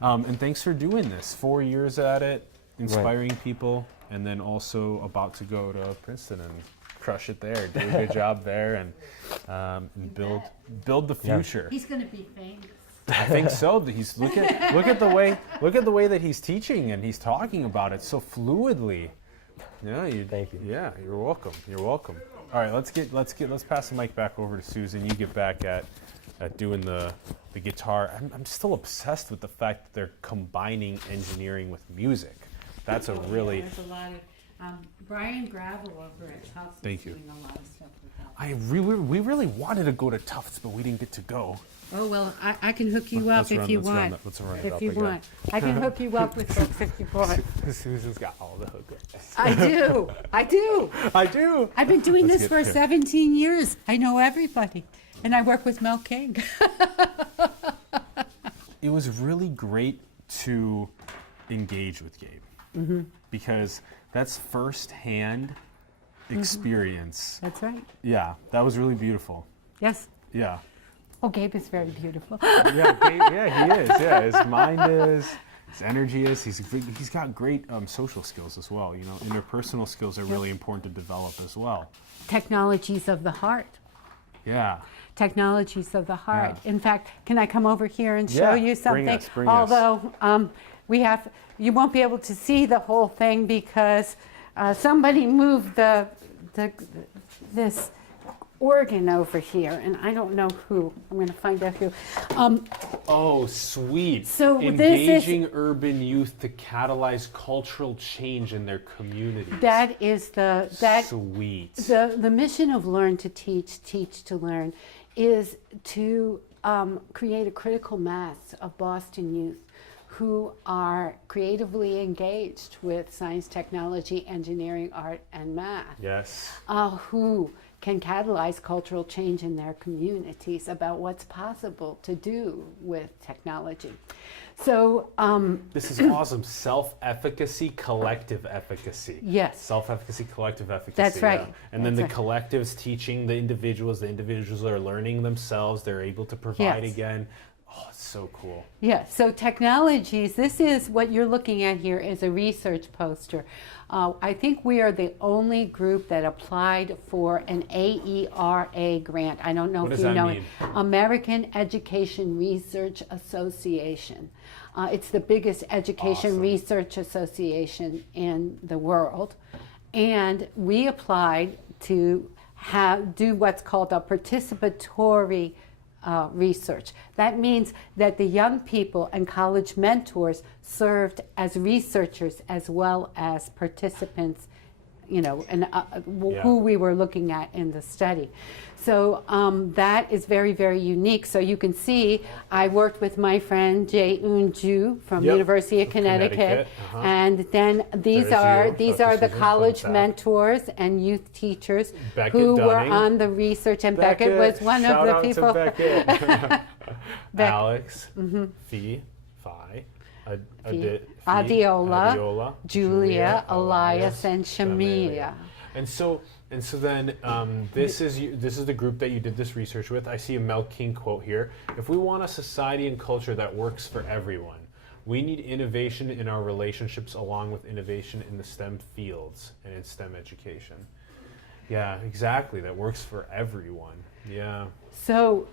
And thanks for doing this. 4 years at it, inspiring people, and then also about to go to Princeton and crush it there. Do a good job there, and build the future. He's going to be famous. I think so. He's look at the way that he's teaching and he's talking about it so fluidly. Yeah, Thank you. Yeah, you're welcome. You're welcome. All right, let's pass the mic back over to Susan. You get back at doing the guitar. I'm still obsessed with the fact that they're combining engineering with music. That's a really There's a lot of Brian Gravel over at Tufts Thank is you. doing a lot of stuff with that. we really wanted to go to Tufts, but we didn't get to go. Oh well, I can hook you up if you want. Let's run it If up you again. want, I can hook you up with folks if you want. Susan's got all the hookups. I do. I do. I've been doing Let's this get for here. 17 years. I know everybody, and I work with Mel King. It was really great to engage with Gabe because that's firsthand experience. That's right. Yeah, that was really beautiful. Yes. Yeah. Oh, Gabe is very beautiful. Yeah, he is. Yeah, his mind is, his energy is. He's got great social skills as well. You know, interpersonal skills are really important to develop as well. Technologies of the heart. Yeah. Technologies of the heart. Yeah. In fact, can I come over here and show you something? Bring us. Although you won't be able to see the whole thing because somebody moved this organ over here, and I don't know who. I'm going to find out who. Oh, sweet. So engaging urban youth to catalyze cultural change in their communities. That is sweet. The mission of Learn to Teach, Teach to Learn, is to create a critical mass of Boston youth who are creatively engaged with science, technology, engineering, art, and math. Yes. Who can catalyze cultural change in their communities about what's possible to do with technology. So this is awesome. Self-efficacy, collective efficacy. Yes. Self-efficacy, collective efficacy. That's right. Yeah. And then the collective's teaching the individuals are learning themselves, they're able to provide again. Oh, it's so cool. Yeah, so technologies, this is what you're looking at here is a research poster. I think we are the only group that applied for an AERA grant. I don't know if you know it. American Education Research Association. It's the biggest education research association in the world. And we applied to do what's called a participatory research. That means that the young people and college mentors served as researchers as well as participants, you know, and who we were looking at in the study. So that is very, very unique. So you can see I worked with my friend Jae-eun Ju from University of Connecticut. And then these are the college mentors and youth teachers who were on the research, and Beckett was one of the people. Alex, Fi, Adiola, Julia, Elias, and Shamia. And so then this is the group that you did this research with. I see a Mel King quote here. If we want a society and culture that works for everyone, we need innovation in our relationships along with innovation in the STEM fields and in STEM education. Yeah, exactly. That works for everyone. Yeah. So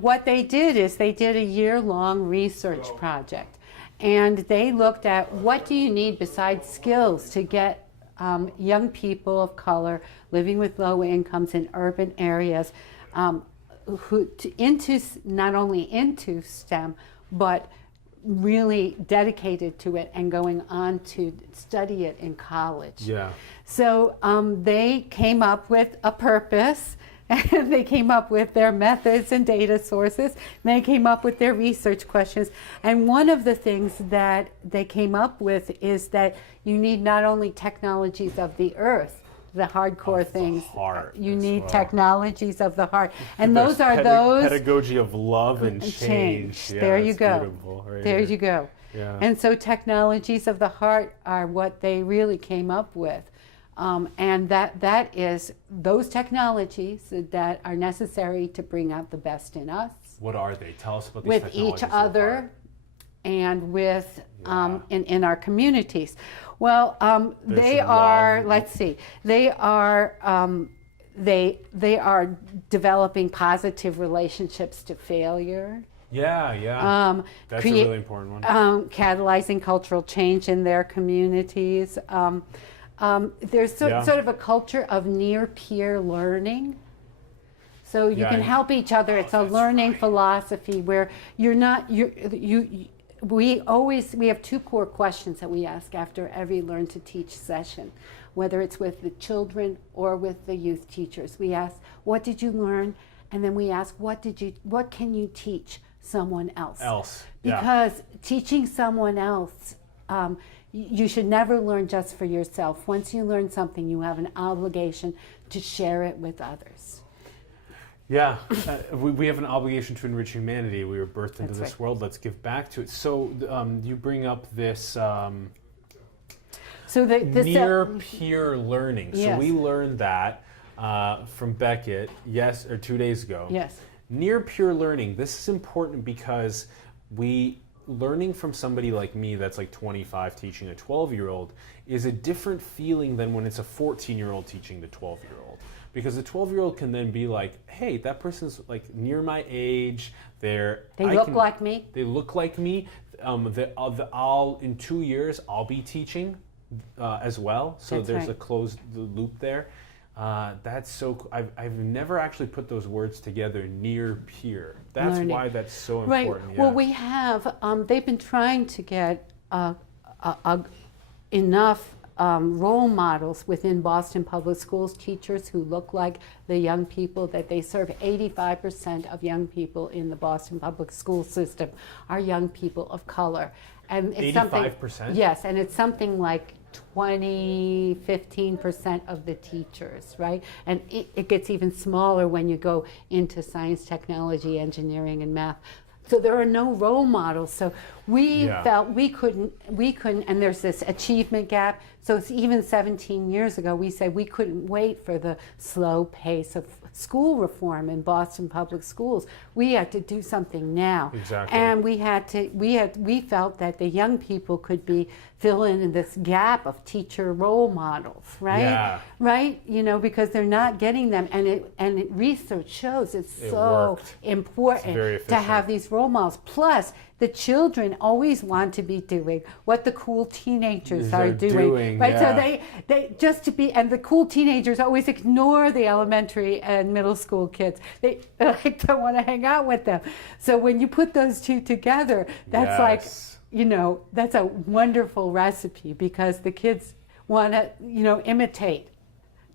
what they did is they did a year-long research project, and they looked at what do you need besides skills to get young people of color living with low incomes in urban areas not only into STEM, but really dedicated to it and going on to study it in college. Yeah. So they came up with a purpose. And they came up with their methods and data sources. And they came up with their research questions. And one of the things that they came up with is that you need not only technologies of the earth, the hardcore things, you need technologies of the heart. And those are pedagogy of love and change. Yeah, there you go. There here. You go. Yeah. And so technologies of the heart are what they really came up with. And that is those technologies that are necessary to bring out the best in us. What are they? Tell us about these with technologies. Each other and with in our communities. Well, they are. Let's see. They are. They are developing positive relationships to failure. Yeah. That's a really important one. Catalyzing cultural change in their communities. There's sort of a culture of near-peer learning. So you can help each other. It's a learning philosophy where we have two core questions that we ask after every Learn to Teach session, whether it's with the children or with the youth teachers. We ask, what did you learn? And then we ask, what can you teach someone else? Because teaching someone else, you should never learn just for yourself. Once you learn something, you have an obligation to share it with others. Yeah, we have an obligation to enrich humanity. We were birthed into this world. Let's give back to it. So you bring up this. So near peer learning. Yes. So we learned that from Beckett, 2 days ago. Yes. Near peer learning. This is important because learning from somebody like me that's like 25 teaching a 12-year-old is a different feeling than when it's a 14-year-old teaching the 12-year-old. Because the 12-year-old can then be like, hey, that person's like near my age. They look like me. They look like me. In 2 years, I'll be teaching as well. So That's there's right. a closed loop there. That's so cool. I've never actually put those words together, near peer. That's Learning. why that's so Right. important. Yeah. Well, we have, they've been trying to get enough role models within Boston Public Schools, teachers who look like the young people that they serve. 85% of young people in the Boston Public School system are young people of color. And it's 85%? Yes, and it's something like 15% of the teachers, right? And it gets even smaller when you go into science, technology, engineering, and math. So there are no role models. So we felt we couldn't, and there's this achievement gap. So it's even 17 years ago, we said we couldn't wait for the slow pace of school reform in Boston Public Schools. We had to do something now. Exactly. And we felt that the young people could fill in this gap of teacher role models, right? Yeah. Right? You know, because they're not getting them, and research shows it's so worked. important It's very to have these role models. Plus, the children always want to be doing what the cool teenagers are doing, right? Yeah. So they just to be, and the cool teenagers always ignore the elementary and middle school kids. They don't want to hang out with them. So when you put those two together, that's like, you know, that's a wonderful recipe because the kids want to, you know, imitate.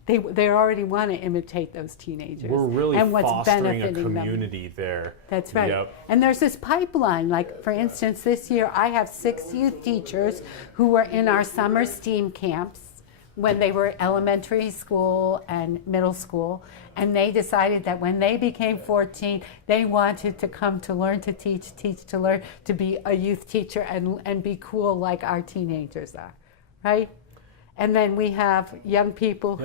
They already want to imitate those teenagers. We're really and what's fostering a benefiting community there. That's right. Yep. And there's this pipeline. Like, for instance, this year I have 6 youth teachers who were in our summer STEAM camps when they were elementary school and middle school. And they decided that when they became 14, they wanted to come to learn to teach to learn to be a youth teacher and be cool like our teenagers are, right? And then we have young people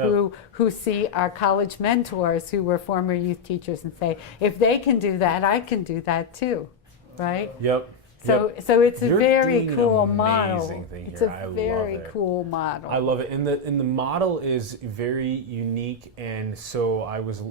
who see our college mentors who were former youth teachers and say, if they can do that, I can do that too, right? Yep. So it's a You're very doing cool an model. amazing thing It's here. a I love very it. cool model. I love it. And the model is very unique. And so I was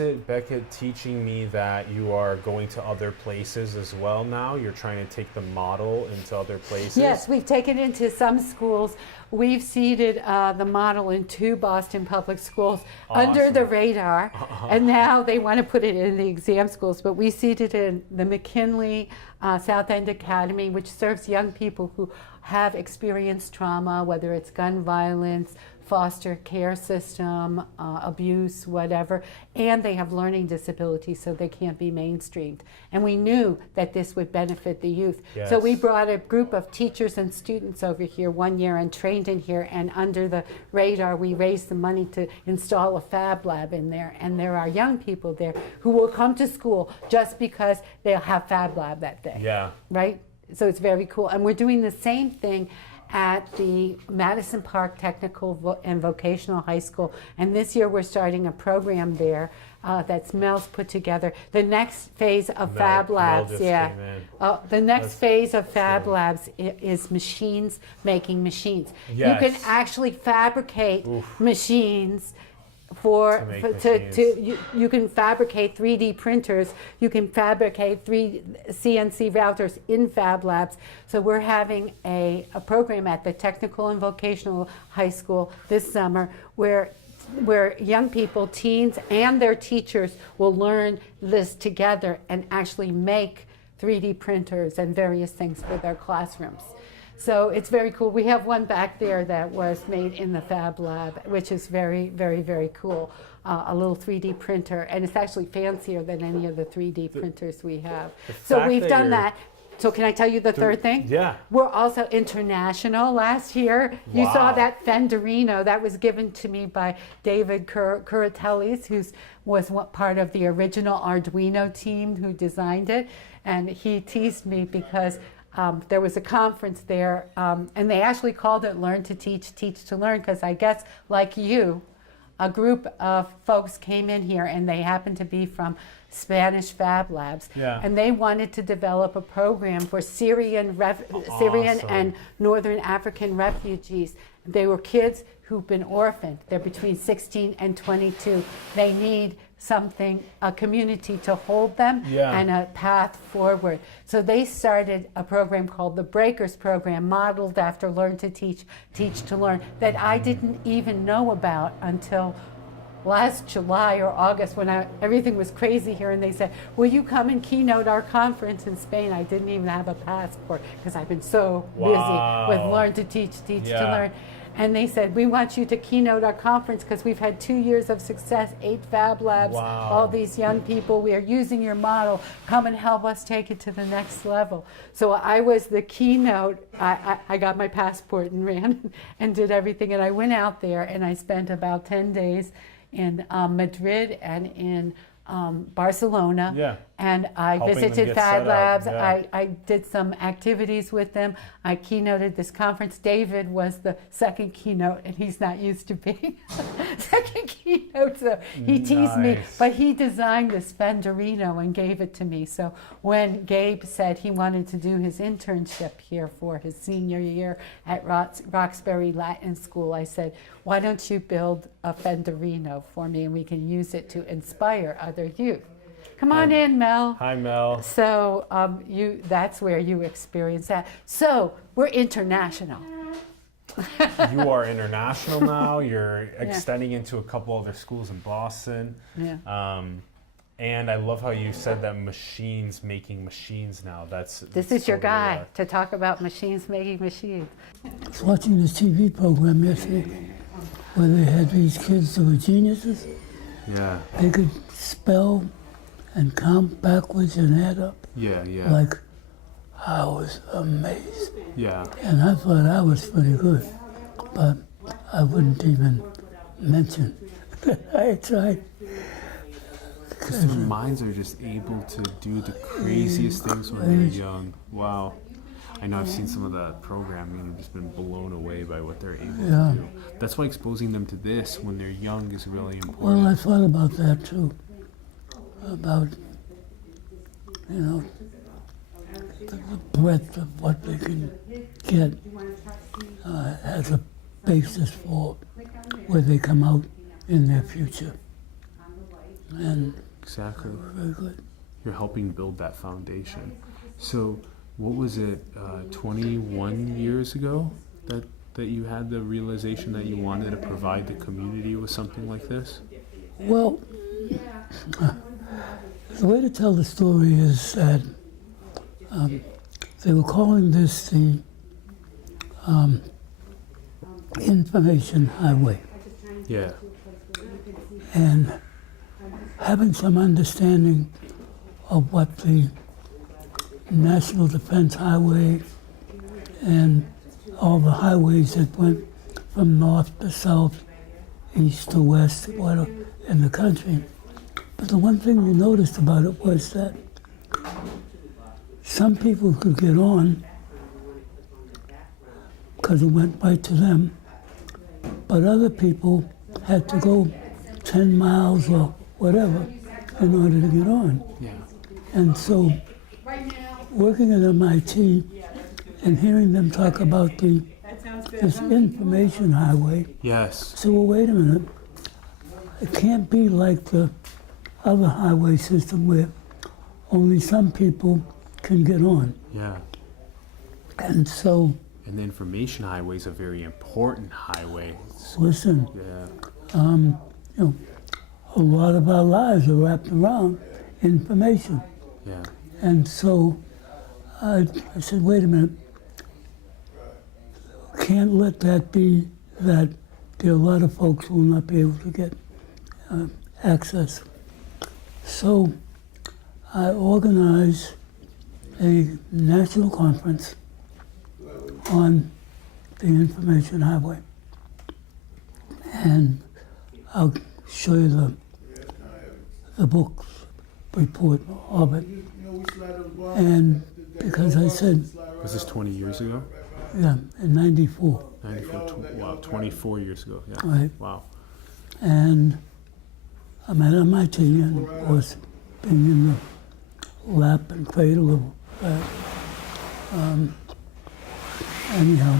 it Beckett teaching me that you are going to other places as well now? You're trying to take the model into other places? Yes, we've taken it to some schools. We've seeded the model in 2 Boston public schools under the radar, and now they want to put it in the exam schools. But we seeded in the McKinley South End Academy, which serves young people who have experienced trauma, whether it's gun violence, foster care system, abuse, whatever, and they have learning disabilities, so they can't be mainstreamed. And we knew that this would benefit the youth. Yes. So we brought a group of teachers and students over here one year and trained in here, and under the radar we raised the money to install a fab lab in there, and there are young people there who will come to school just because they'll have fab lab that day. Yeah. Right? So it's very cool. And we're doing the same thing at the Madison Park Technical and Vocational High School. And this year we're starting a program there that's Mel's put together. The next phase of Fab Labs, the next phase of Fab Labs is machines making machines. Yes. You can actually fabricate machines you can fabricate 3D printers, you can fabricate CNC routers in Fab Labs. So we're having a program at the Technical and Vocational High School this summer where young people, teens, and their teachers will learn this together and actually make 3D printers and various things for their classrooms. So it's very cool. We have one back there that was made in the Fab Lab, which is very, very, very cool. A little 3D printer, and it's actually fancier than any of the 3D printers we have. So we've done that. So can I tell you the third thing? Yeah. We're also international. Last year, you saw that Fenderino that was given to me by David Curatellis, who was part of the original Arduino team who designed it. And he teased me because there was a conference there, and they actually called it Learn to Teach, Teach to Learn, because I guess, like you, a group of folks came in here and they happened to be from Spanish Fab Labs, Yeah. and they wanted to develop a program for Syrian and Northern African refugees. They were kids who've been orphaned. They're between 16 and 22. They need something, a community to hold them and a path forward. So they started a program called the Breakers Program, modeled after Learn to Teach, Teach to Learn, that I didn't even know about until last July or August when everything was crazy here, and they said, will you come and keynote our conference in Spain? I didn't even have a passport because I've been so busy with Learn to Teach, Teach to Learn. And they said, we want you to keynote our conference because we've had 2 years of success, 8 Fab Labs, all these young people. We are using your model. Come and help us take it to the next level. So I was the keynote. I got my passport and ran and did everything. And I went out there and I spent about 10 days in Madrid and in Barcelona, and I visited Fab Labs. I did some activities with them. I keynoted this conference. David was the second keynote, and he's not used to being second keynote, so he teased me. But he designed this Fenderino and gave it to me. So when Gabe said he wanted to do his internship here for his senior year at Roxbury Latin School, I said, why don't you build a Fenderino for me, and we can use it to inspire other youth. Come on in, Mel. Hi, Mel. So that's where you experience that. So we're international. You are international now. You're extending into a couple other schools in Boston. And I love how you said that machines making machines now. This is your guy to talk about machines making machines. I was watching this TV program yesterday where they had these kids that were geniuses. Yeah. They could spell and count backwards and add up. Like, I was amazed. And I thought I was pretty good, but I wouldn't even mention that I had tried. Because their minds are just able to do the craziest things when they're young. Wow. I know I've seen some of that programming and I've just been blown away by what they're able to do. That's why exposing them to this when they're young is really important. Well, I thought about that too. About, the breadth of what they can get as a basis for where they come out in their future. And exactly. Very good. You're helping build that foundation. So what was it, 21 years ago that you had the realization that you wanted to provide the community with something like this? Well, the way to tell the story is that they were calling this the information highway. And having some understanding of what the National Defense Highway and all the highways that went from north to south, east to west, in the country. But the one thing we noticed about it was that some people could get on because it went right to them, but other people had to go 10 miles or whatever in order to get on. And so, working at MIT and hearing them talk about this information highway, so well, wait a minute, it can't be like the other highway system where only some people can get on. And so... And the information highway is a very important highway. Listen, a lot of our lives are wrapped around information. And so I said, wait a minute, can't let that be that there are a lot of folks who will not be able to get access. So I organized a national conference on the information highway. And I'll show you the book report of it. And because I said, Was this 20 years ago? Yeah, in 94. 94, wow, 24 years ago, yeah. Right. Wow. And I'm at MIT, and of course, being in the lap and cradle of that. Anyhow,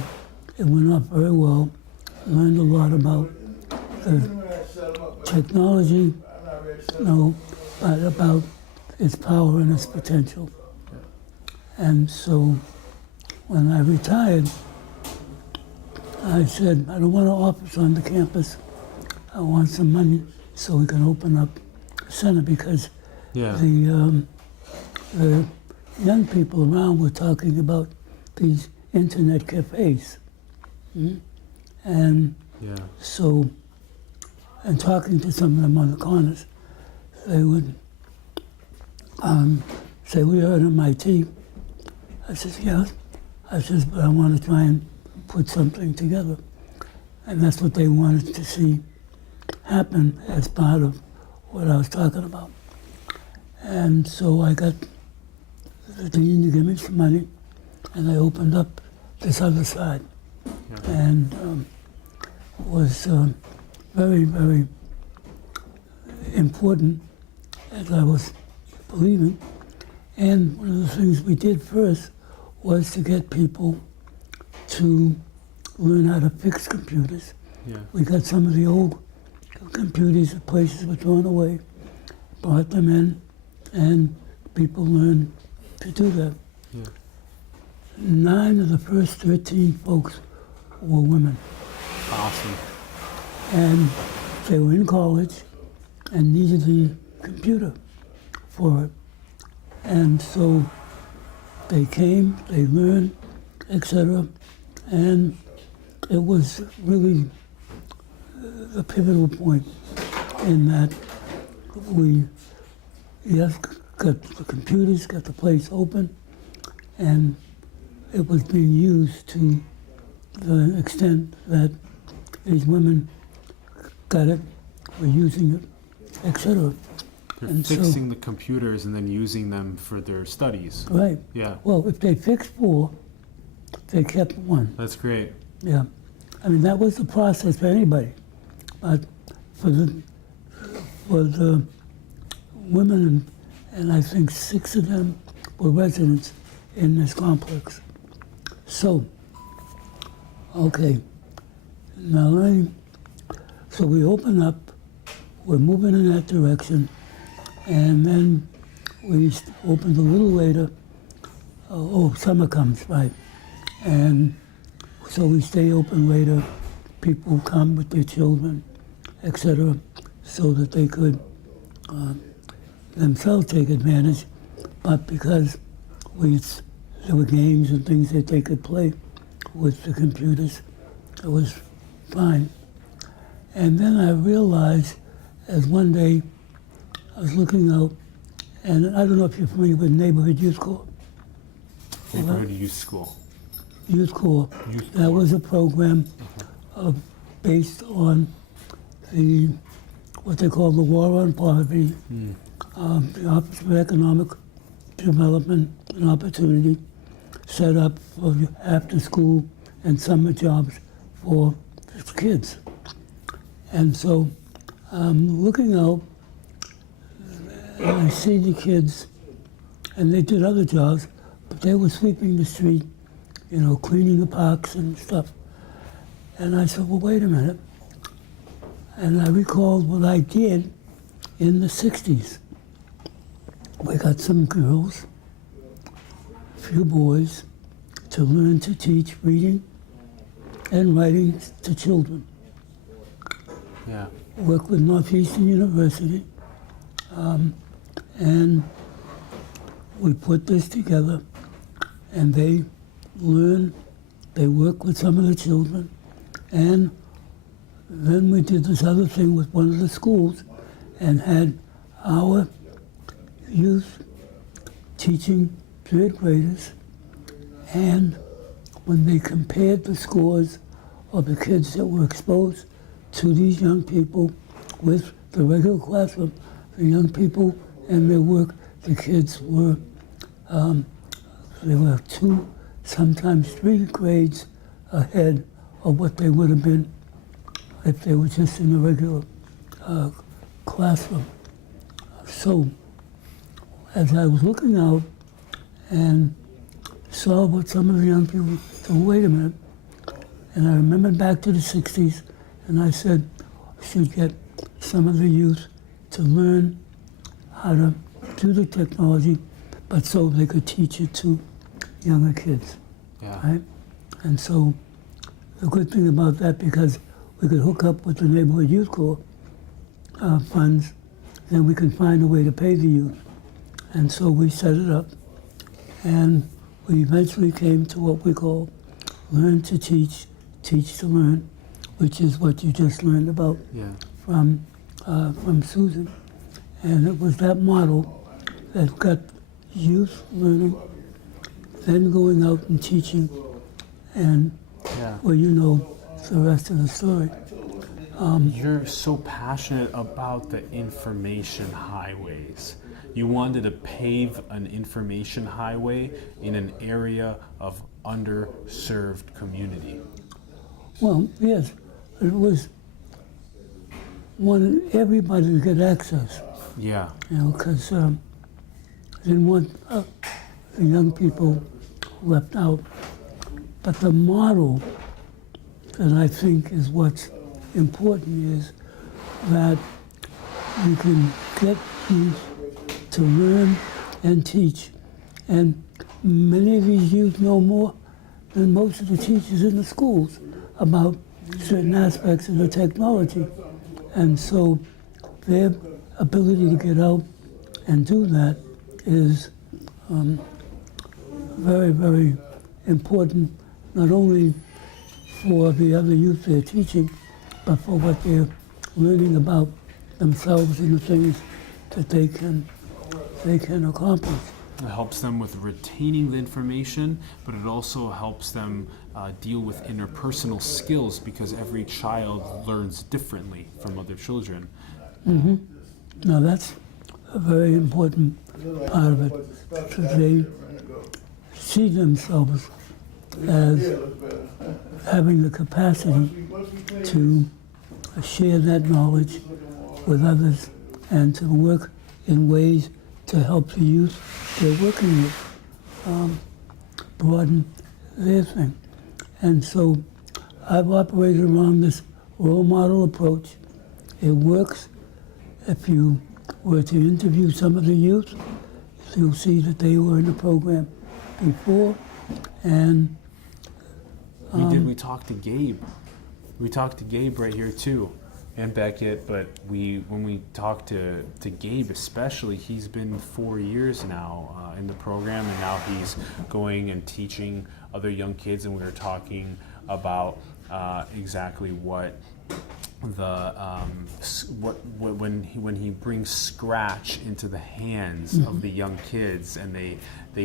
it went off very well. Learned a lot about the technology, but about its power and its potential. And so when I retired, I said, I don't want an office on the campus. I want some money so we can open up a center, because the young people around were talking about these internet cafes. And so, and talking to some of them on the corners, they would say, we are at MIT. I said, yeah. I said, but I want to try and put something together. And that's what they wanted to see happen as part of what I was talking about. And so I got the dean to give me some money, and I opened up this other side. And was very, very important, as I was believing. And one of the things we did first was to get people to learn how to fix computers. We got some of the old computers that places were thrown away, brought them in, and people learned to do that. 9 of the first 13 folks were women. Awesome. And they were in college and needed the computer for it. And so they came, they learned, etc. And it was really the pivotal point in that we got the computers, got the place open, and it was being used to the extent that these women got it, were using it, etc. They're fixing the computers and then using them for their studies. Right. Yeah. Well, if they fixed 4, they kept 1. That's great. Yeah. I mean, that was the process for anybody. But for the women, and I think 6 of them were residents in this complex. So, okay. Now, so we open up, we're moving in that direction, and then we opened a little later. Summer comes, right? And so we stay open later. People come with their children, etc., so that they could themselves take advantage. But because there were games and things that they could play with the computers, it was fine. And then I realized, as one day I was looking out, and I don't know if you're familiar with Neighborhood Youth Corps. Neighborhood Youth School. Youth Corps. That was a program based on what they call the War on Poverty, the Office of Economic Development and Opportunity, set up for after school and summer jobs for kids. And so I'm looking out, and I see the kids, and they did other jobs, but they were sweeping the street, cleaning the parks and stuff. And I said, well, wait a minute. And I recalled what I did in the 60s. We got some girls, a few boys, to learn to teach reading and writing to children. Yeah. Worked with Northeastern University, and we put this together, and they learn, they work with some of the children, and then we did this other thing with one of the schools and had our youth teaching 3rd graders, and when they compared the scores of the kids that were exposed to these young people with the regular classroom, the young people and their work, the kids were, there were 2 sometimes 3 grades ahead of what they would have been if they were just in a regular classroom. So, as I was looking out and saw what some of the young people said, wait a minute, and I remembered back to the 60s, and I said, I should get some of the youth to learn how to do the technology, but so they could teach it to younger kids, right? And so the good thing about that, because we could hook up with the Neighborhood Youth Corps funds, then we can find a way to pay the youth. And so we set it up, and we eventually came to what we call Learn to Teach, Teach to Learn, which is what you just learned about from Susan. And it was that model that got youth learning, then going out and teaching, and well, you know the rest of the story. You're so passionate about the information highways. You wanted to pave an information highway in an area of underserved community. Well, yes, it was wanted everybody to get access. Yeah. You know, because I didn't want the young people left out. But the model that I think is what's important is that you can get youth to learn and teach. And many of these youth know more than most of the teachers in the schools about certain aspects of the technology. And so their ability to get out and do that is very, very important, not only for the other youth they're teaching, but for what they're learning about themselves and the things that they can accomplish. It helps them with retaining the information, but it also helps them deal with interpersonal skills, because every child learns differently from other children. Mm-hmm. Now that's a very important part of it, because they see themselves as having the capacity to share that knowledge with others and to work in ways to help the youth they're working with broaden their thing. And so I've operated around this role model approach. It works. If you were to interview some of the youth, you'll see that they were in the program before. And we talked to Gabe. We talked to Gabe right here too, and Beckett. But when we talked to Gabe especially, he's been 4 years now in the program, and now he's going and teaching other young kids. And we were talking about exactly what when he brings Scratch into the hands of the young kids, and they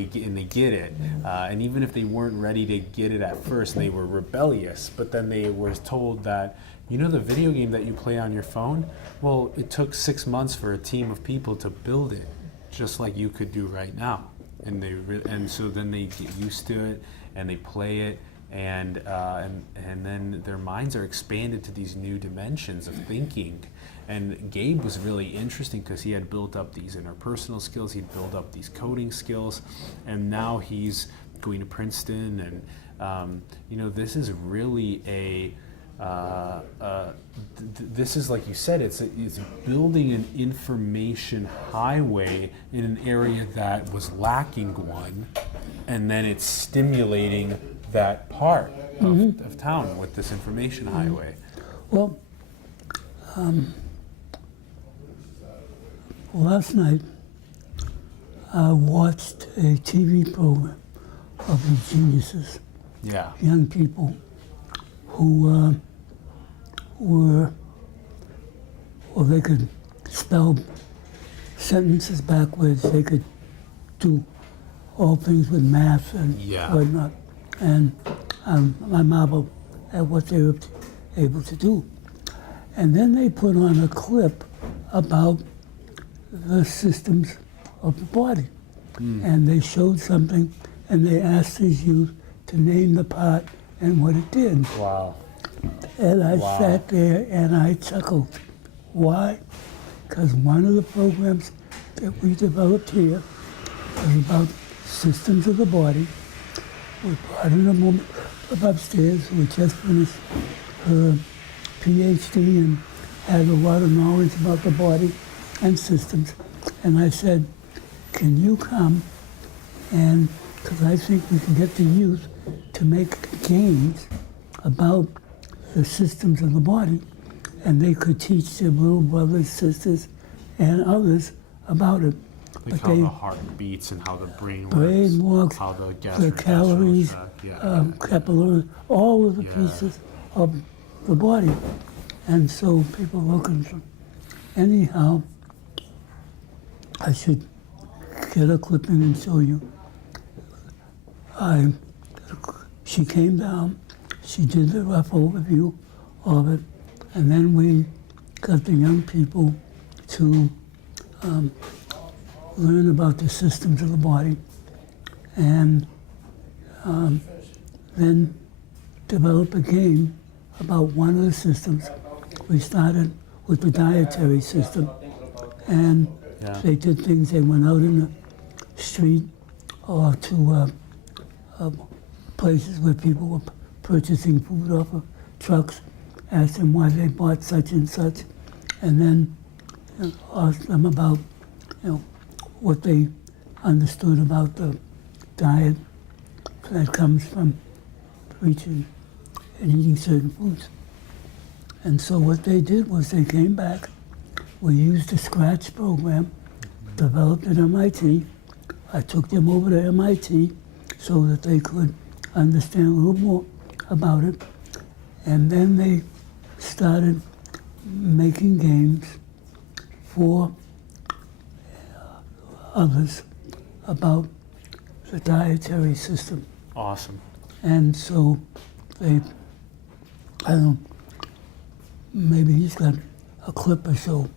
get it, and even if they weren't ready to get it at first, they were rebellious, but then they were told that, you know, the video game that you play on your phone, well, it took 6 months for a team of people to build it, just like you could do right now, and so then they get used to it and they play it. And then their minds are expanded to these new dimensions of thinking. And Gabe was really interesting because he had built up these interpersonal skills, he'd built up these coding skills, and now he's going to Princeton. And this is really this is, like you said, it's building an information highway in an area that was lacking one, and then it's stimulating that part of town with this information highway. well, last night I watched a TV program of these geniuses, young people who they could spell sentences backwards, they could do all things with math and whatnot. And I marvel at what they were able to do. And then they put on a clip about the systems of the body. And they showed something, and they asked these youth to name the part and what it did. Wow. And I Wow. sat there and I chuckled. Why? Because one of the programs that we developed here was about systems of the body. We brought in a woman from upstairs who had just finished her PhD and had a lot of knowledge about the body and systems. And I said, can you come and, because I think we can get the youth to make games about the systems of the body, and they could teach their little brothers, sisters, and others about it. Like how the heart beats and how the brain works, how the the calories, capillaries, all of the Yeah. pieces of the body. And so people looking for, anyhow, I should get a clipping and show you. She came down, she did the rough overview of it, and then we got the young people to learn about the systems of the body, and then develop a game about one of the systems. We started with the dietary system, and they did things. They went out in the street or to places where people were purchasing food off of trucks, asked them why they bought such and such, and then asked them about what they understood about the diet that comes from preaching and eating certain foods. And so what they did was they came back, we used a Scratch program, developed at MIT. I took them over to MIT so that they could understand a little more about it. And then they started making games for others about the dietary system. Awesome. And so they, I don't know, maybe he's got a clip or so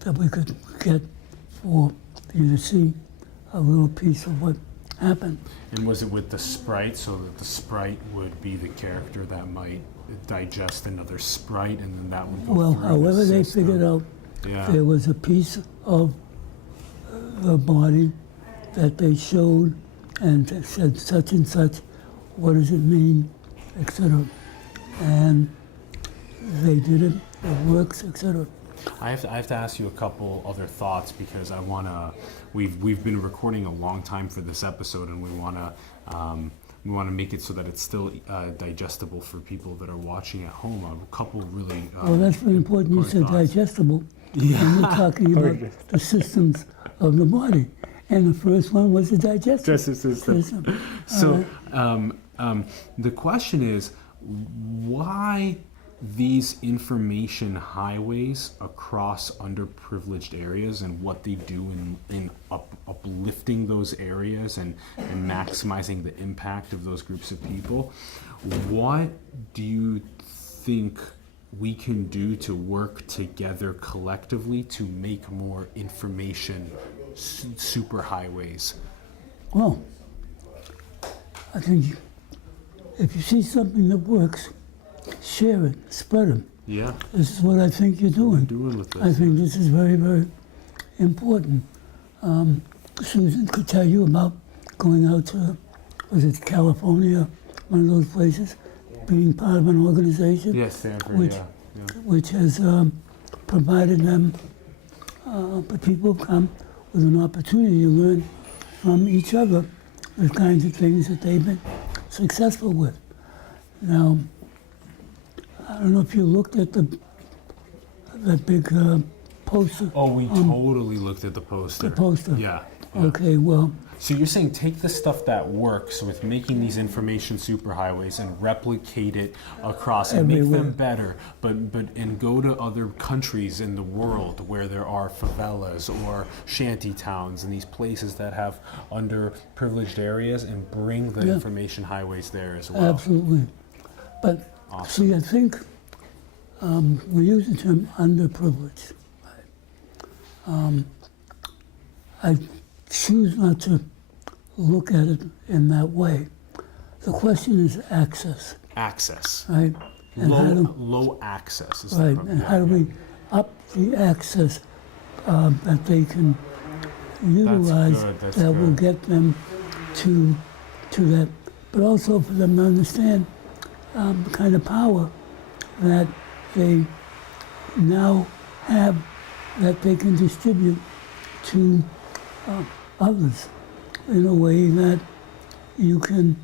that we could get for you to see a little piece of what happened. And was it with the sprite, so that the sprite would be the character that might digest another sprite, and then that would go Well, through the however they system? figured out, Yeah. there was a piece of the body that they showed and they said such and such, what does it mean, etc. And they did it, it works, etc. I have to ask you a couple other thoughts, because I want to. We've been recording a long time for this episode, and we want to make it so that it's still digestible for people that are watching at home. A couple really. Well, that's very important. You said thoughts. digestible. Yeah. And we're talking about the systems of the body. And the first one was the digestive system. So the question is, why these information highways across underprivileged areas, and what they do in uplifting those areas and maximizing the impact of those groups of people? What do you think we can do to work together collectively to make more information superhighways? Well, I think if you see something that works, share it, spread it. Yeah. This is what I think you're doing. Doing with this. I think this is very, very important. Susan could tell you about going out to, was it California, one of those places, being part of an organization. Yes, Stanford, which, which has provided them, but people come with an opportunity to learn from each other the kinds of things that they've been successful with. Now, I don't know if you looked at that big poster. Oh, we totally looked at the poster. The poster. Yeah. Okay, well. So you're saying take the stuff that works with making these information superhighways and replicate it across and make them better, and go to other countries in the world where there are favelas or shanty towns and these places that have underprivileged areas, and bring the information highways there as well. Absolutely. But see, I think we use the term underprivileged. I choose not to look at it in that way. the question is access, Access. right? And how do, Low access is the right, problem. and how do we up the access that they can utilize That's that will good. get them to that, but also for them to understand the kind of power that they now have that they can distribute to others in a way that you can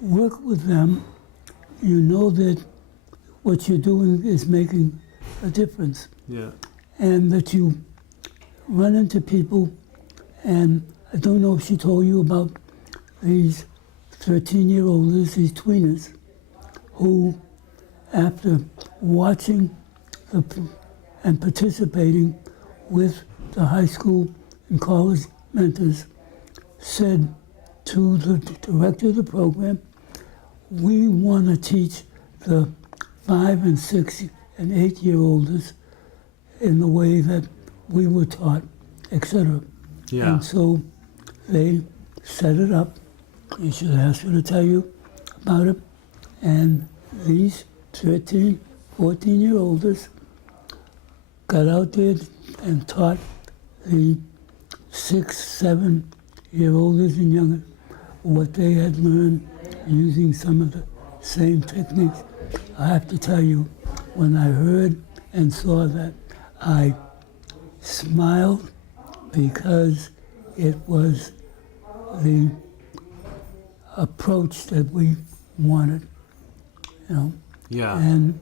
work with them. You know that what you're doing is making a difference, Yeah. and that you run into people, and I don't know if she told you about these 13-year-olds, these tweeners, who, after watching and participating with the high school and college mentors, said to the director of the program, we want to teach the 5 and 6 and 8-year-olds in the way that we were taught, etc. Yeah. And so they set it up. You should ask her to tell you about it. And these 13, 14-year-olds got out there and taught the 6, 7-year-olds and younger what they had learned using some of the same techniques. I have to tell you, when I heard and saw that, I smiled because it was the approach that we wanted, you know. Yeah. And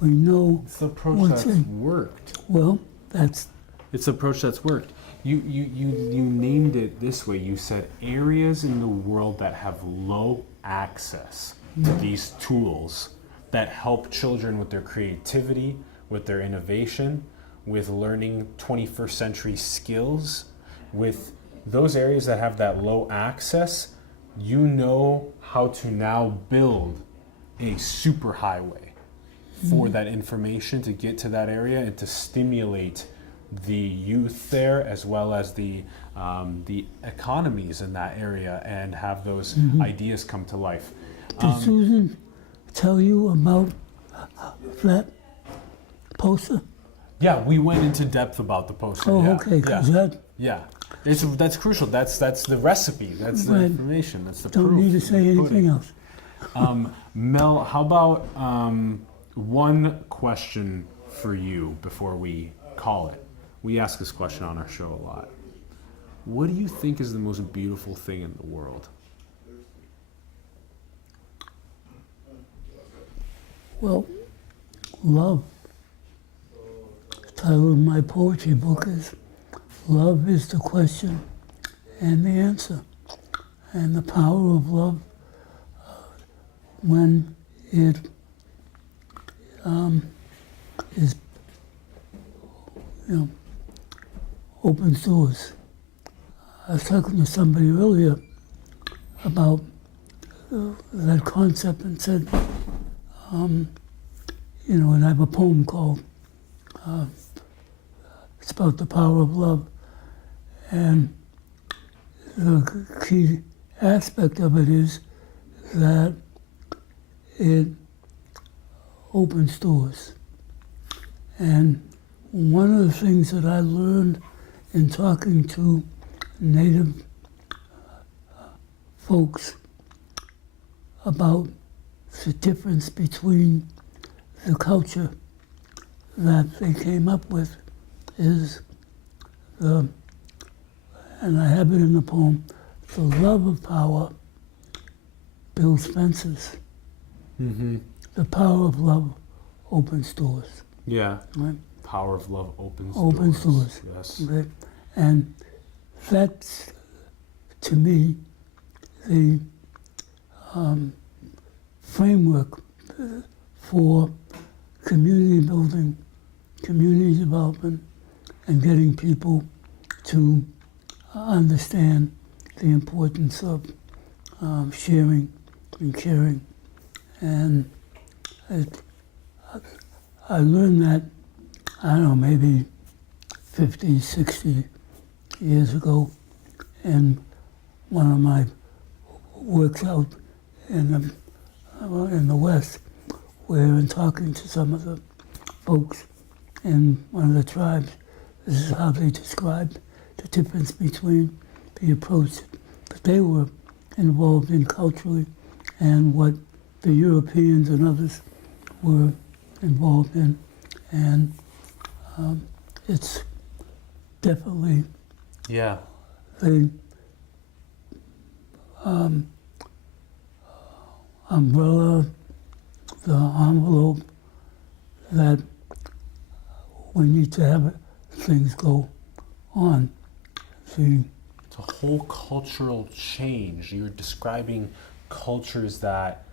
we know It's the approach once that's it- worked. well, that's It's the approach that's worked. You named it this way. You said areas in the world that have low access to these tools that help children with their creativity, with their innovation, with learning 21st century skills, with those areas that have that low access, you know how to now build a superhighway for that information to get to that area and to stimulate the youth there, as well as the economies in that area, and have those ideas come to life. Did Susan tell you about that poster? Yeah, we went into depth about the poster. Oh, yeah. okay, because yeah. that Yeah, that's crucial. That's the recipe. That's the Right. information. That's the don't proof. need to say the anything pudding. else. Mel, how about one question for you before we call it? We ask this question on our show a lot. What do you think is the most beautiful thing in the world? Well, love. The title of my poetry book is Love is the Question and the Answer. And the power of love, when it is, opens doors. I was talking to somebody earlier about that concept and said, and I have a poem called, it's about the power of love. And the key aspect of it is that it opens doors. And one of the things that I learned in talking to Native folks about the difference between the culture that they came up with is and I have it in the poem, the love of power builds fences. Mm-hmm. The power of love opens doors. Yeah. Right? Power of love opens Doors. Yes. Okay? And that's, to me, the framework for community building, community development, and getting people to understand the importance of sharing and caring. And I learned that, I don't know, maybe 50, 60 years ago in one of my works out in the West, where in talking to some of the folks in one of the tribes, this is how they described the difference between the approach that they were involved in culturally and what the Europeans and others were involved in. And it's definitely Yeah. the umbrella, the envelope that we need to have things go on. See, It's a whole cultural change. You're describing cultures that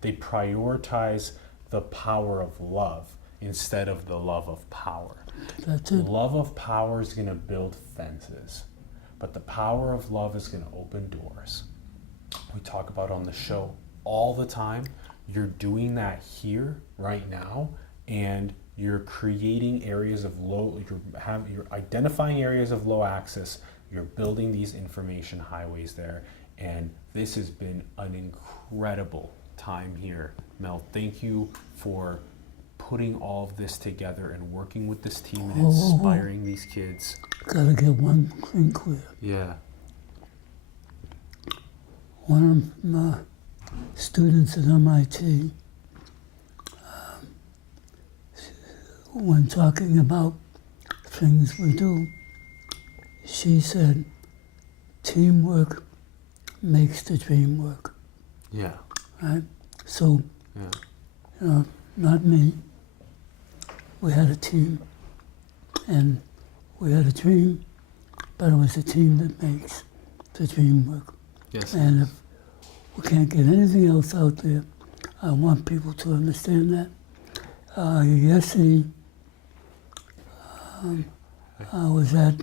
they prioritize the power of love instead of the love of power. that's it. Love of power is going to build fences, but the power of love is going to open doors. We talk about on the show all the time. You're doing that here right now, and you're creating areas of you're identifying areas of low access. You're building these information highways there, and this has been an incredible time here. Mel, thank you for putting all of this together and working with this team and inspiring these kids. Gotta get one thing clear. Yeah. One of my students at MIT, when talking about things we do, she said, teamwork makes the dream work, Yeah. right? So, Yeah. not me. We had a team, and we had a dream, but it was a team that makes the dream work. Yes. And if we can't get anything else out there, I want people to understand that. Yesterday, I was at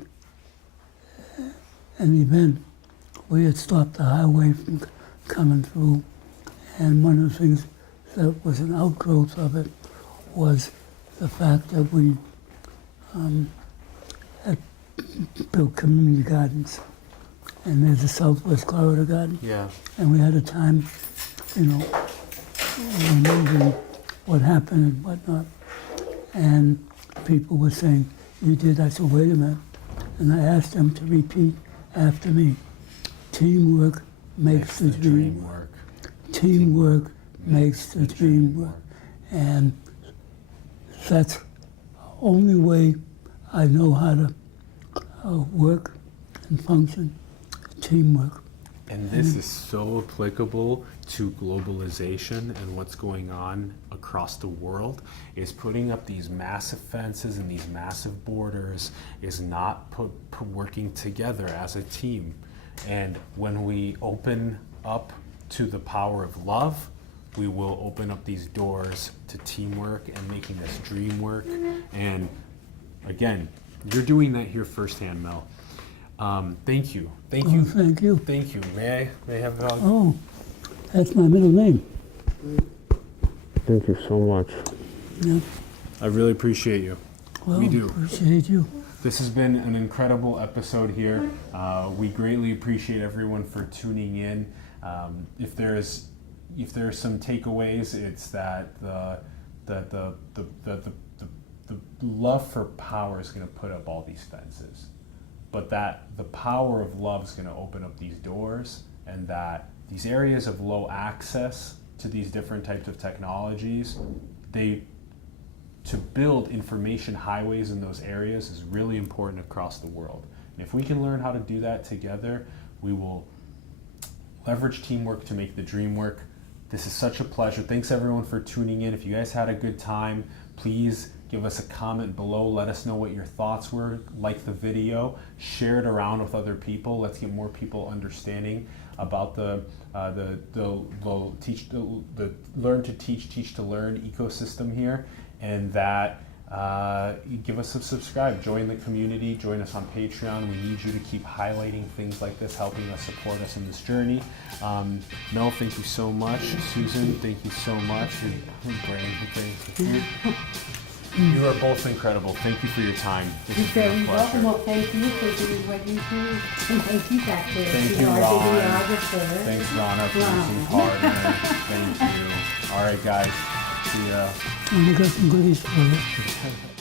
an event. We had stopped the highway from coming through, and one of the things that was an outgrowth of it was the fact that we had built community gardens. And there's a Southwest Corridor Garden. Yeah. And we had a time, remembering what happened and whatnot. And people were saying, you did? I said, wait a minute. And I asked them to repeat after me. Teamwork makes the dream work. Teamwork makes the dream work. And that's the only way I know how to work and function. Teamwork. And this is so applicable to globalization and what's going on across the world. Is putting up these massive fences and these massive borders is not working together as a team. And when we open up to the power of love, we will open up these doors to teamwork and making this dream work. And again, you're doing that here firsthand, Mel. Thank you. Thank you. Thank you. Thank you. May I have a hug? Oh, that's my middle name. Thank you so much. Yeah. I really appreciate you. Well, We do. appreciate you. This has been an incredible episode here. We greatly appreciate everyone for tuning in. If there's some takeaways, it's that the love for power is going to put up all these fences, but that the power of love is going to open up these doors, and that these areas of low access to these different types of technologies, to build information highways in those areas is really important across the world. And if we can learn how to do that together, we will leverage teamwork to make the dream work. This is such a pleasure. Thanks everyone for tuning in. If you guys had a good time, please give us a comment below. Let us know what your thoughts were. Like the video, share it around with other people. Let's get more people understanding about the learn to teach to learn ecosystem here, and that give us a subscribe, join the community, join us on Patreon. We need you to keep highlighting things like this, helping us support us in this journey. Mel, thank you so much. Susan, thank you so much. You are both incredible. Thank you for your time. This You're has been a very pleasure. welcome. Well, thank you for doing what you do. And thank you, Dr. Thank you, our Ron. videographer. Thanks, Ron, our producing partner. Thank you. All right, guys. See ya. And we got some goodies for you.